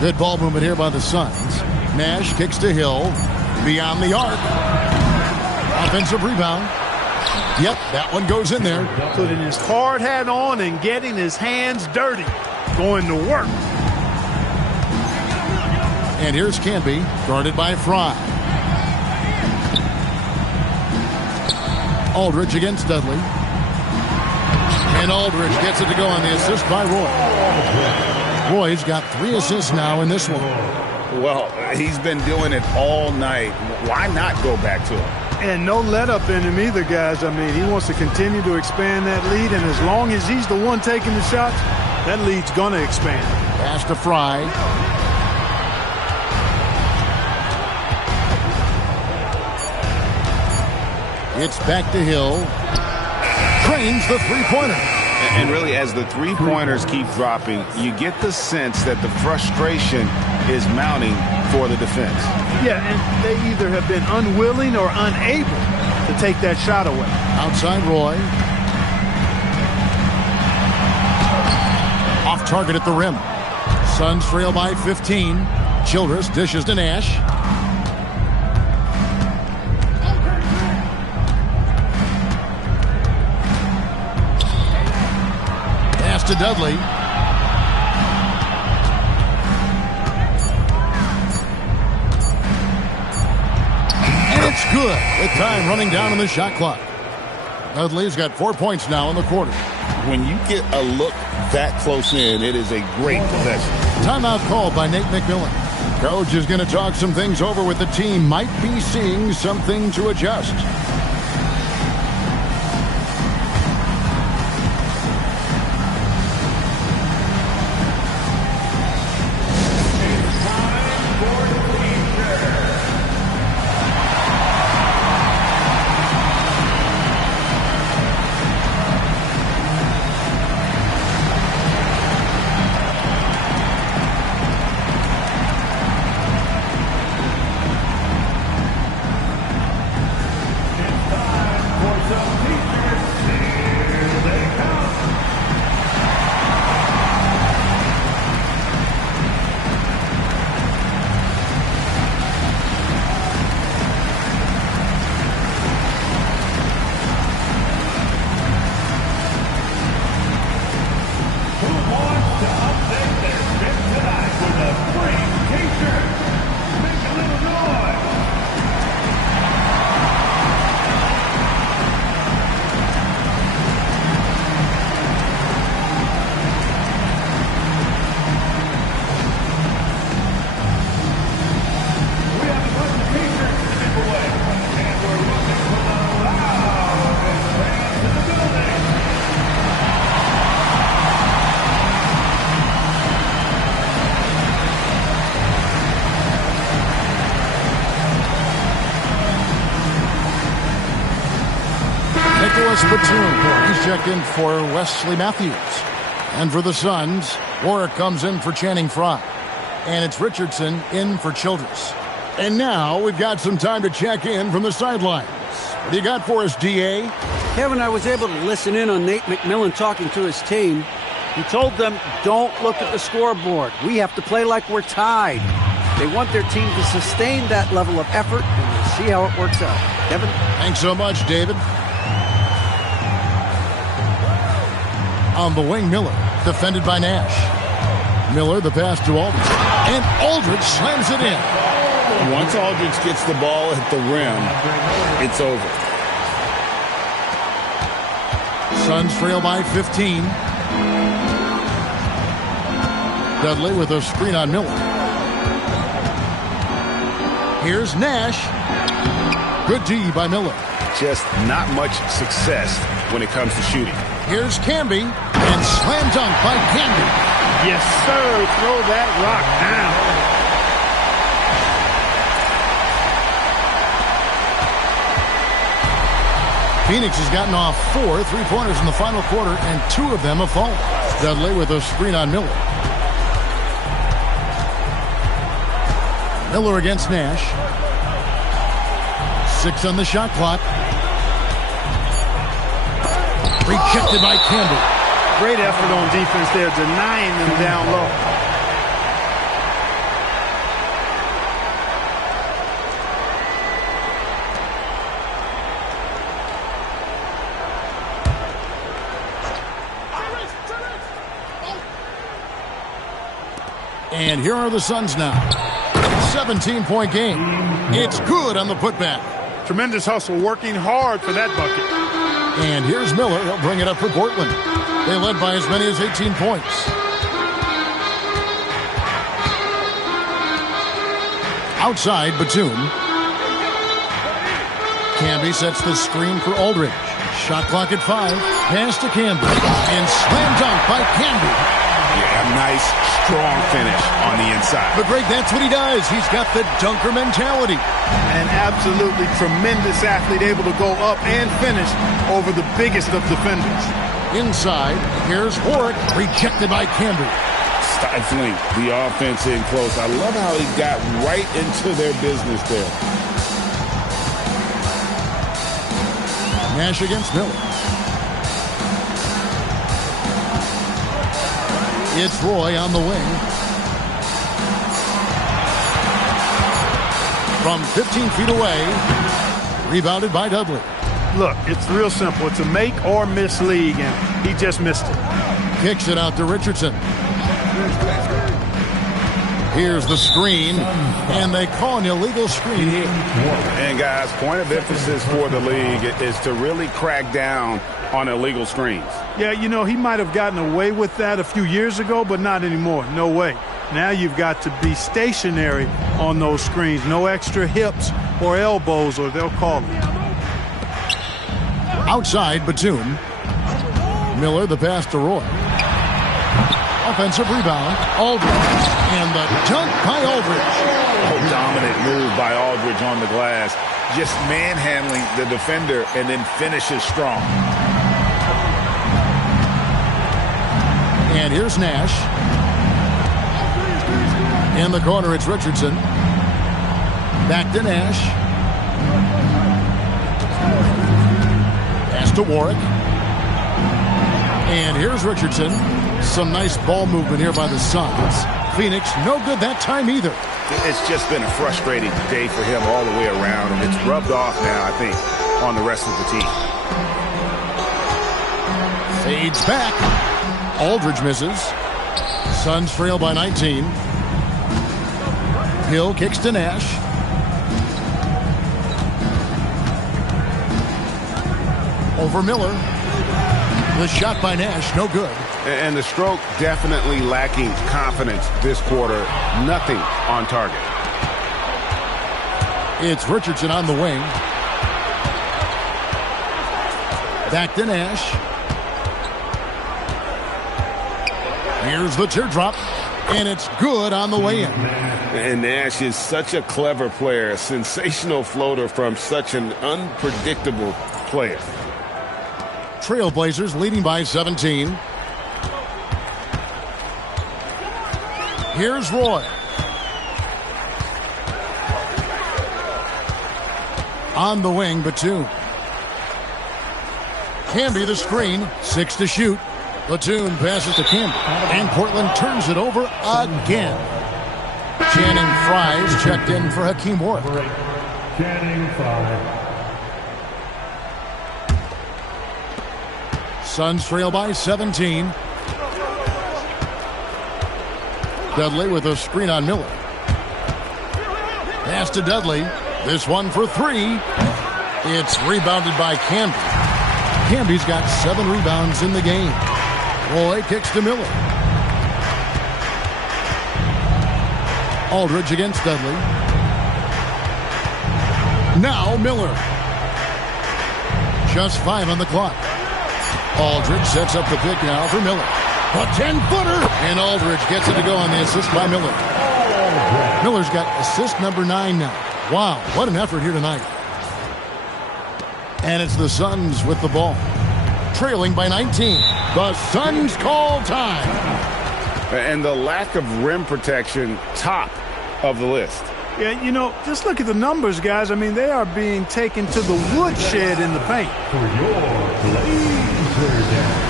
Good ball movement here by the Suns. Nash kicks to Hill. Beyond the arc. Offensive rebound. Yep, that one goes in there. Putting his hard hat on and getting his hands dirty. Going to work. And here's Camby, guarded by Fry. Aldridge against Dudley. And Aldridge gets it to go on the assist by Roy. Roy's got 3 assists now in this one. Well, he's been doing it all night. Why not go back to him? And no let up in him either, guys. I mean, he wants to continue to expand that lead, and as long as he's the one taking the shots, that lead's going to expand. Pass to Fry. It's back to Hill. Drains the three-pointer. And really, as the three-pointers keep dropping, you get the sense that the frustration is mounting for the defense. Yeah, and they either have been unwilling or unable to take that shot away. Outside Roy. Off target at the rim. Suns trail by 15. Childress dishes to Nash. Pass to Dudley. It's good with time running down on the shot clock. Dudley's got 4 points now in the quarter. When you get a look that close in, it is a great possession. Timeout called by Nate McMillan. Coach is going to talk some things over with the team. Might be seeing something to adjust. Batum. He's checked in for Wesley Matthews. And for the Suns, Warwick comes in for Channing Frye. And it's Richardson in for Childress. And now we've got some time to check in from the sidelines. What do you got for us, D.A.? Kevin, I was able to listen in on Nate McMillan talking to his team. He told them, don't look at the scoreboard. We have to play like we're tied. They want their team to sustain that level of effort, and we'll see how it works out. Kevin? Thanks so much, David. On the wing, Miller, defended by Nash. Miller, the pass to Aldridge. And Aldridge slams it in. Once Aldridge gets the ball at the rim, it's over. Suns trail by 15. Dudley with a screen on Miller. Here's Nash. Good D by Miller. Just not much success when it comes to shooting. Here's Camby, and slam dunk by Camby. Yes, sir. Throw that rock down. Phoenix has gotten off 4 3-pointers in the final quarter, and 2 of them have fallen. Dudley with a screen on Miller. Miller against Nash. 6 on the shot clock. Rejected by Campbell. Great effort on defense there, denying them down low. And here are the Suns now. 17-point game. It's good on the putback. Tremendous hustle, working hard for that bucket. And here's Miller. He'll bring it up for Portland. They led by as many as 18 points. Outside, Batum. Camby sets the screen for Aldridge. Shot clock at 5. Pass to Camby. And slam dunk by Camby. Yeah, nice, strong finish on the inside. But Greg, that's what he does. He's got the dunker mentality. An absolutely tremendous athlete, able to go up and finish over the biggest of defenders. Inside, here's Warwick, rejected by Camby. Stifling the offense in close. I love how he got right into their business there. Nash against Miller. It's Roy on the wing. From 15 feet away, rebounded by Dudley. Look, it's real simple. It's a make or miss league, and he just missed it. Kicks it out to Richardson. Here's the screen, and they call an illegal screen here. And guys, point of emphasis for the league is to really crack down on illegal screens. Yeah, you know, he might have gotten away with that a few years ago, but not anymore. No way. Now you've got to be stationary on those screens. No extra hips or elbows, or they'll call it. Outside, Batum. Miller, the pass to Roy. Offensive rebound, Aldridge. And the dunk by Aldridge. Oh, dominant move by Aldridge on the glass. Just manhandling the defender and then finishes strong. And here's Nash. In the corner, it's Richardson. Back to Nash. Pass to Warwick. And here's Richardson. Some nice ball movement here by the Suns. Phoenix, no good that time either. It's just been a frustrating day for him all the way around, and it's rubbed off now, I think, on the rest of the team. Fades back. Aldridge misses. Suns trail by 19. Hill kicks to Nash. Over Miller. The shot by Nash, no good. And the stroke definitely lacking confidence this quarter. Nothing on target. It's Richardson on the wing. Back to Nash. Here's the teardrop. And it's good on the way in. And Nash is such a clever player, a sensational floater from such an unpredictable player. Trailblazers leading by 17. Here's Roy. On the wing, Batum. Camby the screen. 6 to shoot. Batum passes to Camby. And Portland turns it over again. Channing Frye's checked in for Hakeem Warwick. Channing Frye. Suns trail by 17. Dudley with a screen on Miller. Pass to Dudley. This one for 3. It's rebounded by Camby. Camby's got 7 rebounds in the game. Roy kicks to Miller. Aldridge against Dudley. Now Miller. Just 5 on the clock. Aldridge sets up the pick now for Miller. A 10-footer! And Aldridge gets it to go on the assist by Miller. Miller's got assist number 9 now. Wow, what an effort here tonight. And it's the Suns with the ball. Trailing by 19. The Suns call time. And the lack of rim protection, top of the list. Yeah, you know, just look at the numbers, guys. I mean, they are being taken to the woodshed in the paint. For your Blazer.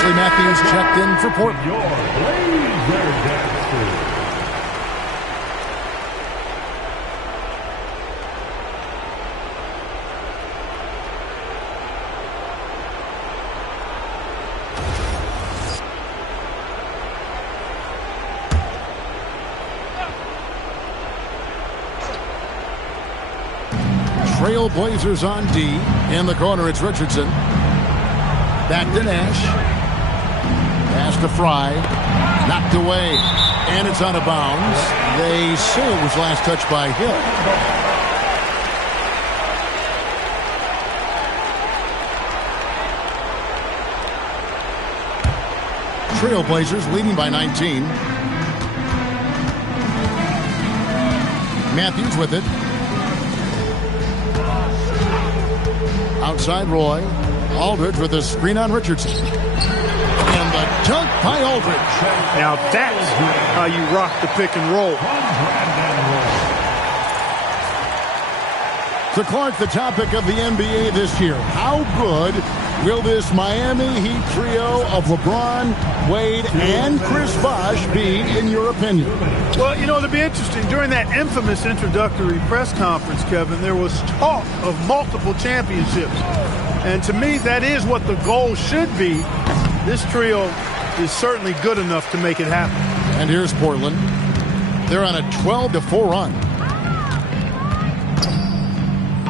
Wesley Matthews checked in for Portland. Your laser dancer. Trailblazers on D. In the corner, it's Richardson. Back to Nash. Pass to Fry. Knocked away. And it's out of bounds. They say it was last touched by Hill. Trailblazers leading by 19. Matthews with it. Outside Roy. Aldridge with a screen on Richardson. And the dunk by Aldridge. Now that's how you rock the pick and roll. So Clark, the topic of the NBA this year. How good will this Miami Heat trio of LeBron, Wade, and Chris Bosh be, in your opinion? Well, you know, it'll be interesting. During that infamous introductory press conference, Kevin, there was talk of multiple championships. And to me, that is what the goal should be. This trio is certainly good enough to make it happen. And here's Portland. They're on a 12-4 run.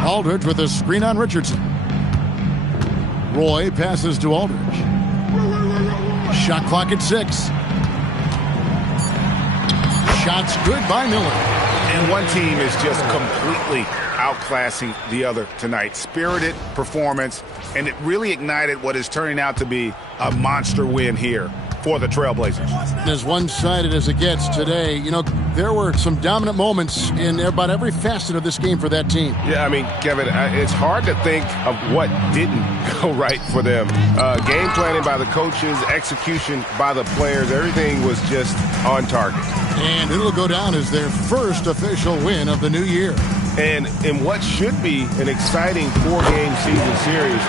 Aldridge with a screen on Richardson. Roy passes to Aldridge. Shot clock at 6. Shots good by Miller. And one team is just completely outclassing the other tonight. Spirited performance, and it really ignited what is turning out to be a monster win here for the Trailblazers. As one-sided as it gets today, you know, there were some dominant moments in about every facet of this game for that team. Yeah, I mean, Kevin, it's hard to think of what didn't go right for them. Game planning by the coaches, execution by the players, everything was just on target. And it'll go down as their first official win of the new year. And in what should be an exciting 4-game season series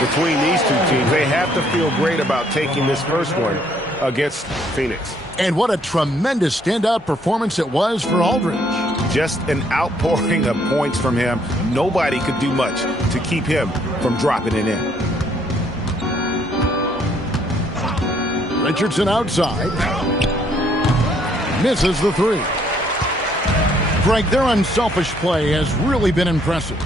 between these two teams, they have to feel great about taking this first one against Phoenix. And what a tremendous standout performance it was for Aldridge. Just an outpouring of points from him. Nobody could do much to keep him from dropping it in. Richardson outside. Misses the 3. Greg, their unselfish play has really been impressive.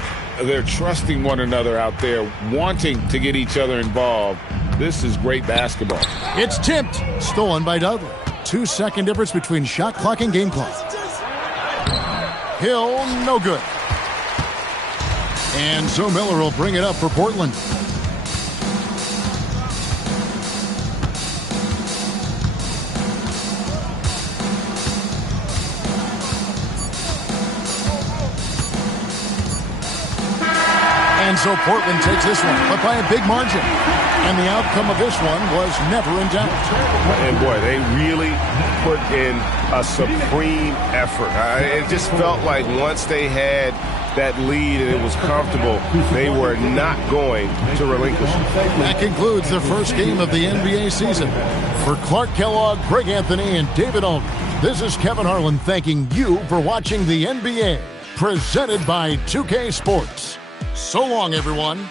They're trusting one another out there, wanting to get each other involved. This is great basketball. It's tipped. Stolen by Dudley. 2-second difference between shot clock and game clock. Hill, no good. And so Miller will bring it up for Portland. And so Portland takes this one, but by a big margin. And the outcome of this one was never in doubt. And boy, they really put in a supreme effort. It just felt like once they had that lead and it was comfortable, they were not going to relinquish it. That concludes the first game of the NBA season. For Clark Kellogg, Greg Anthony, and David Aldridge, this is Kevin Harlan thanking you for watching the NBA, presented by 2K Sports. So long, everyone.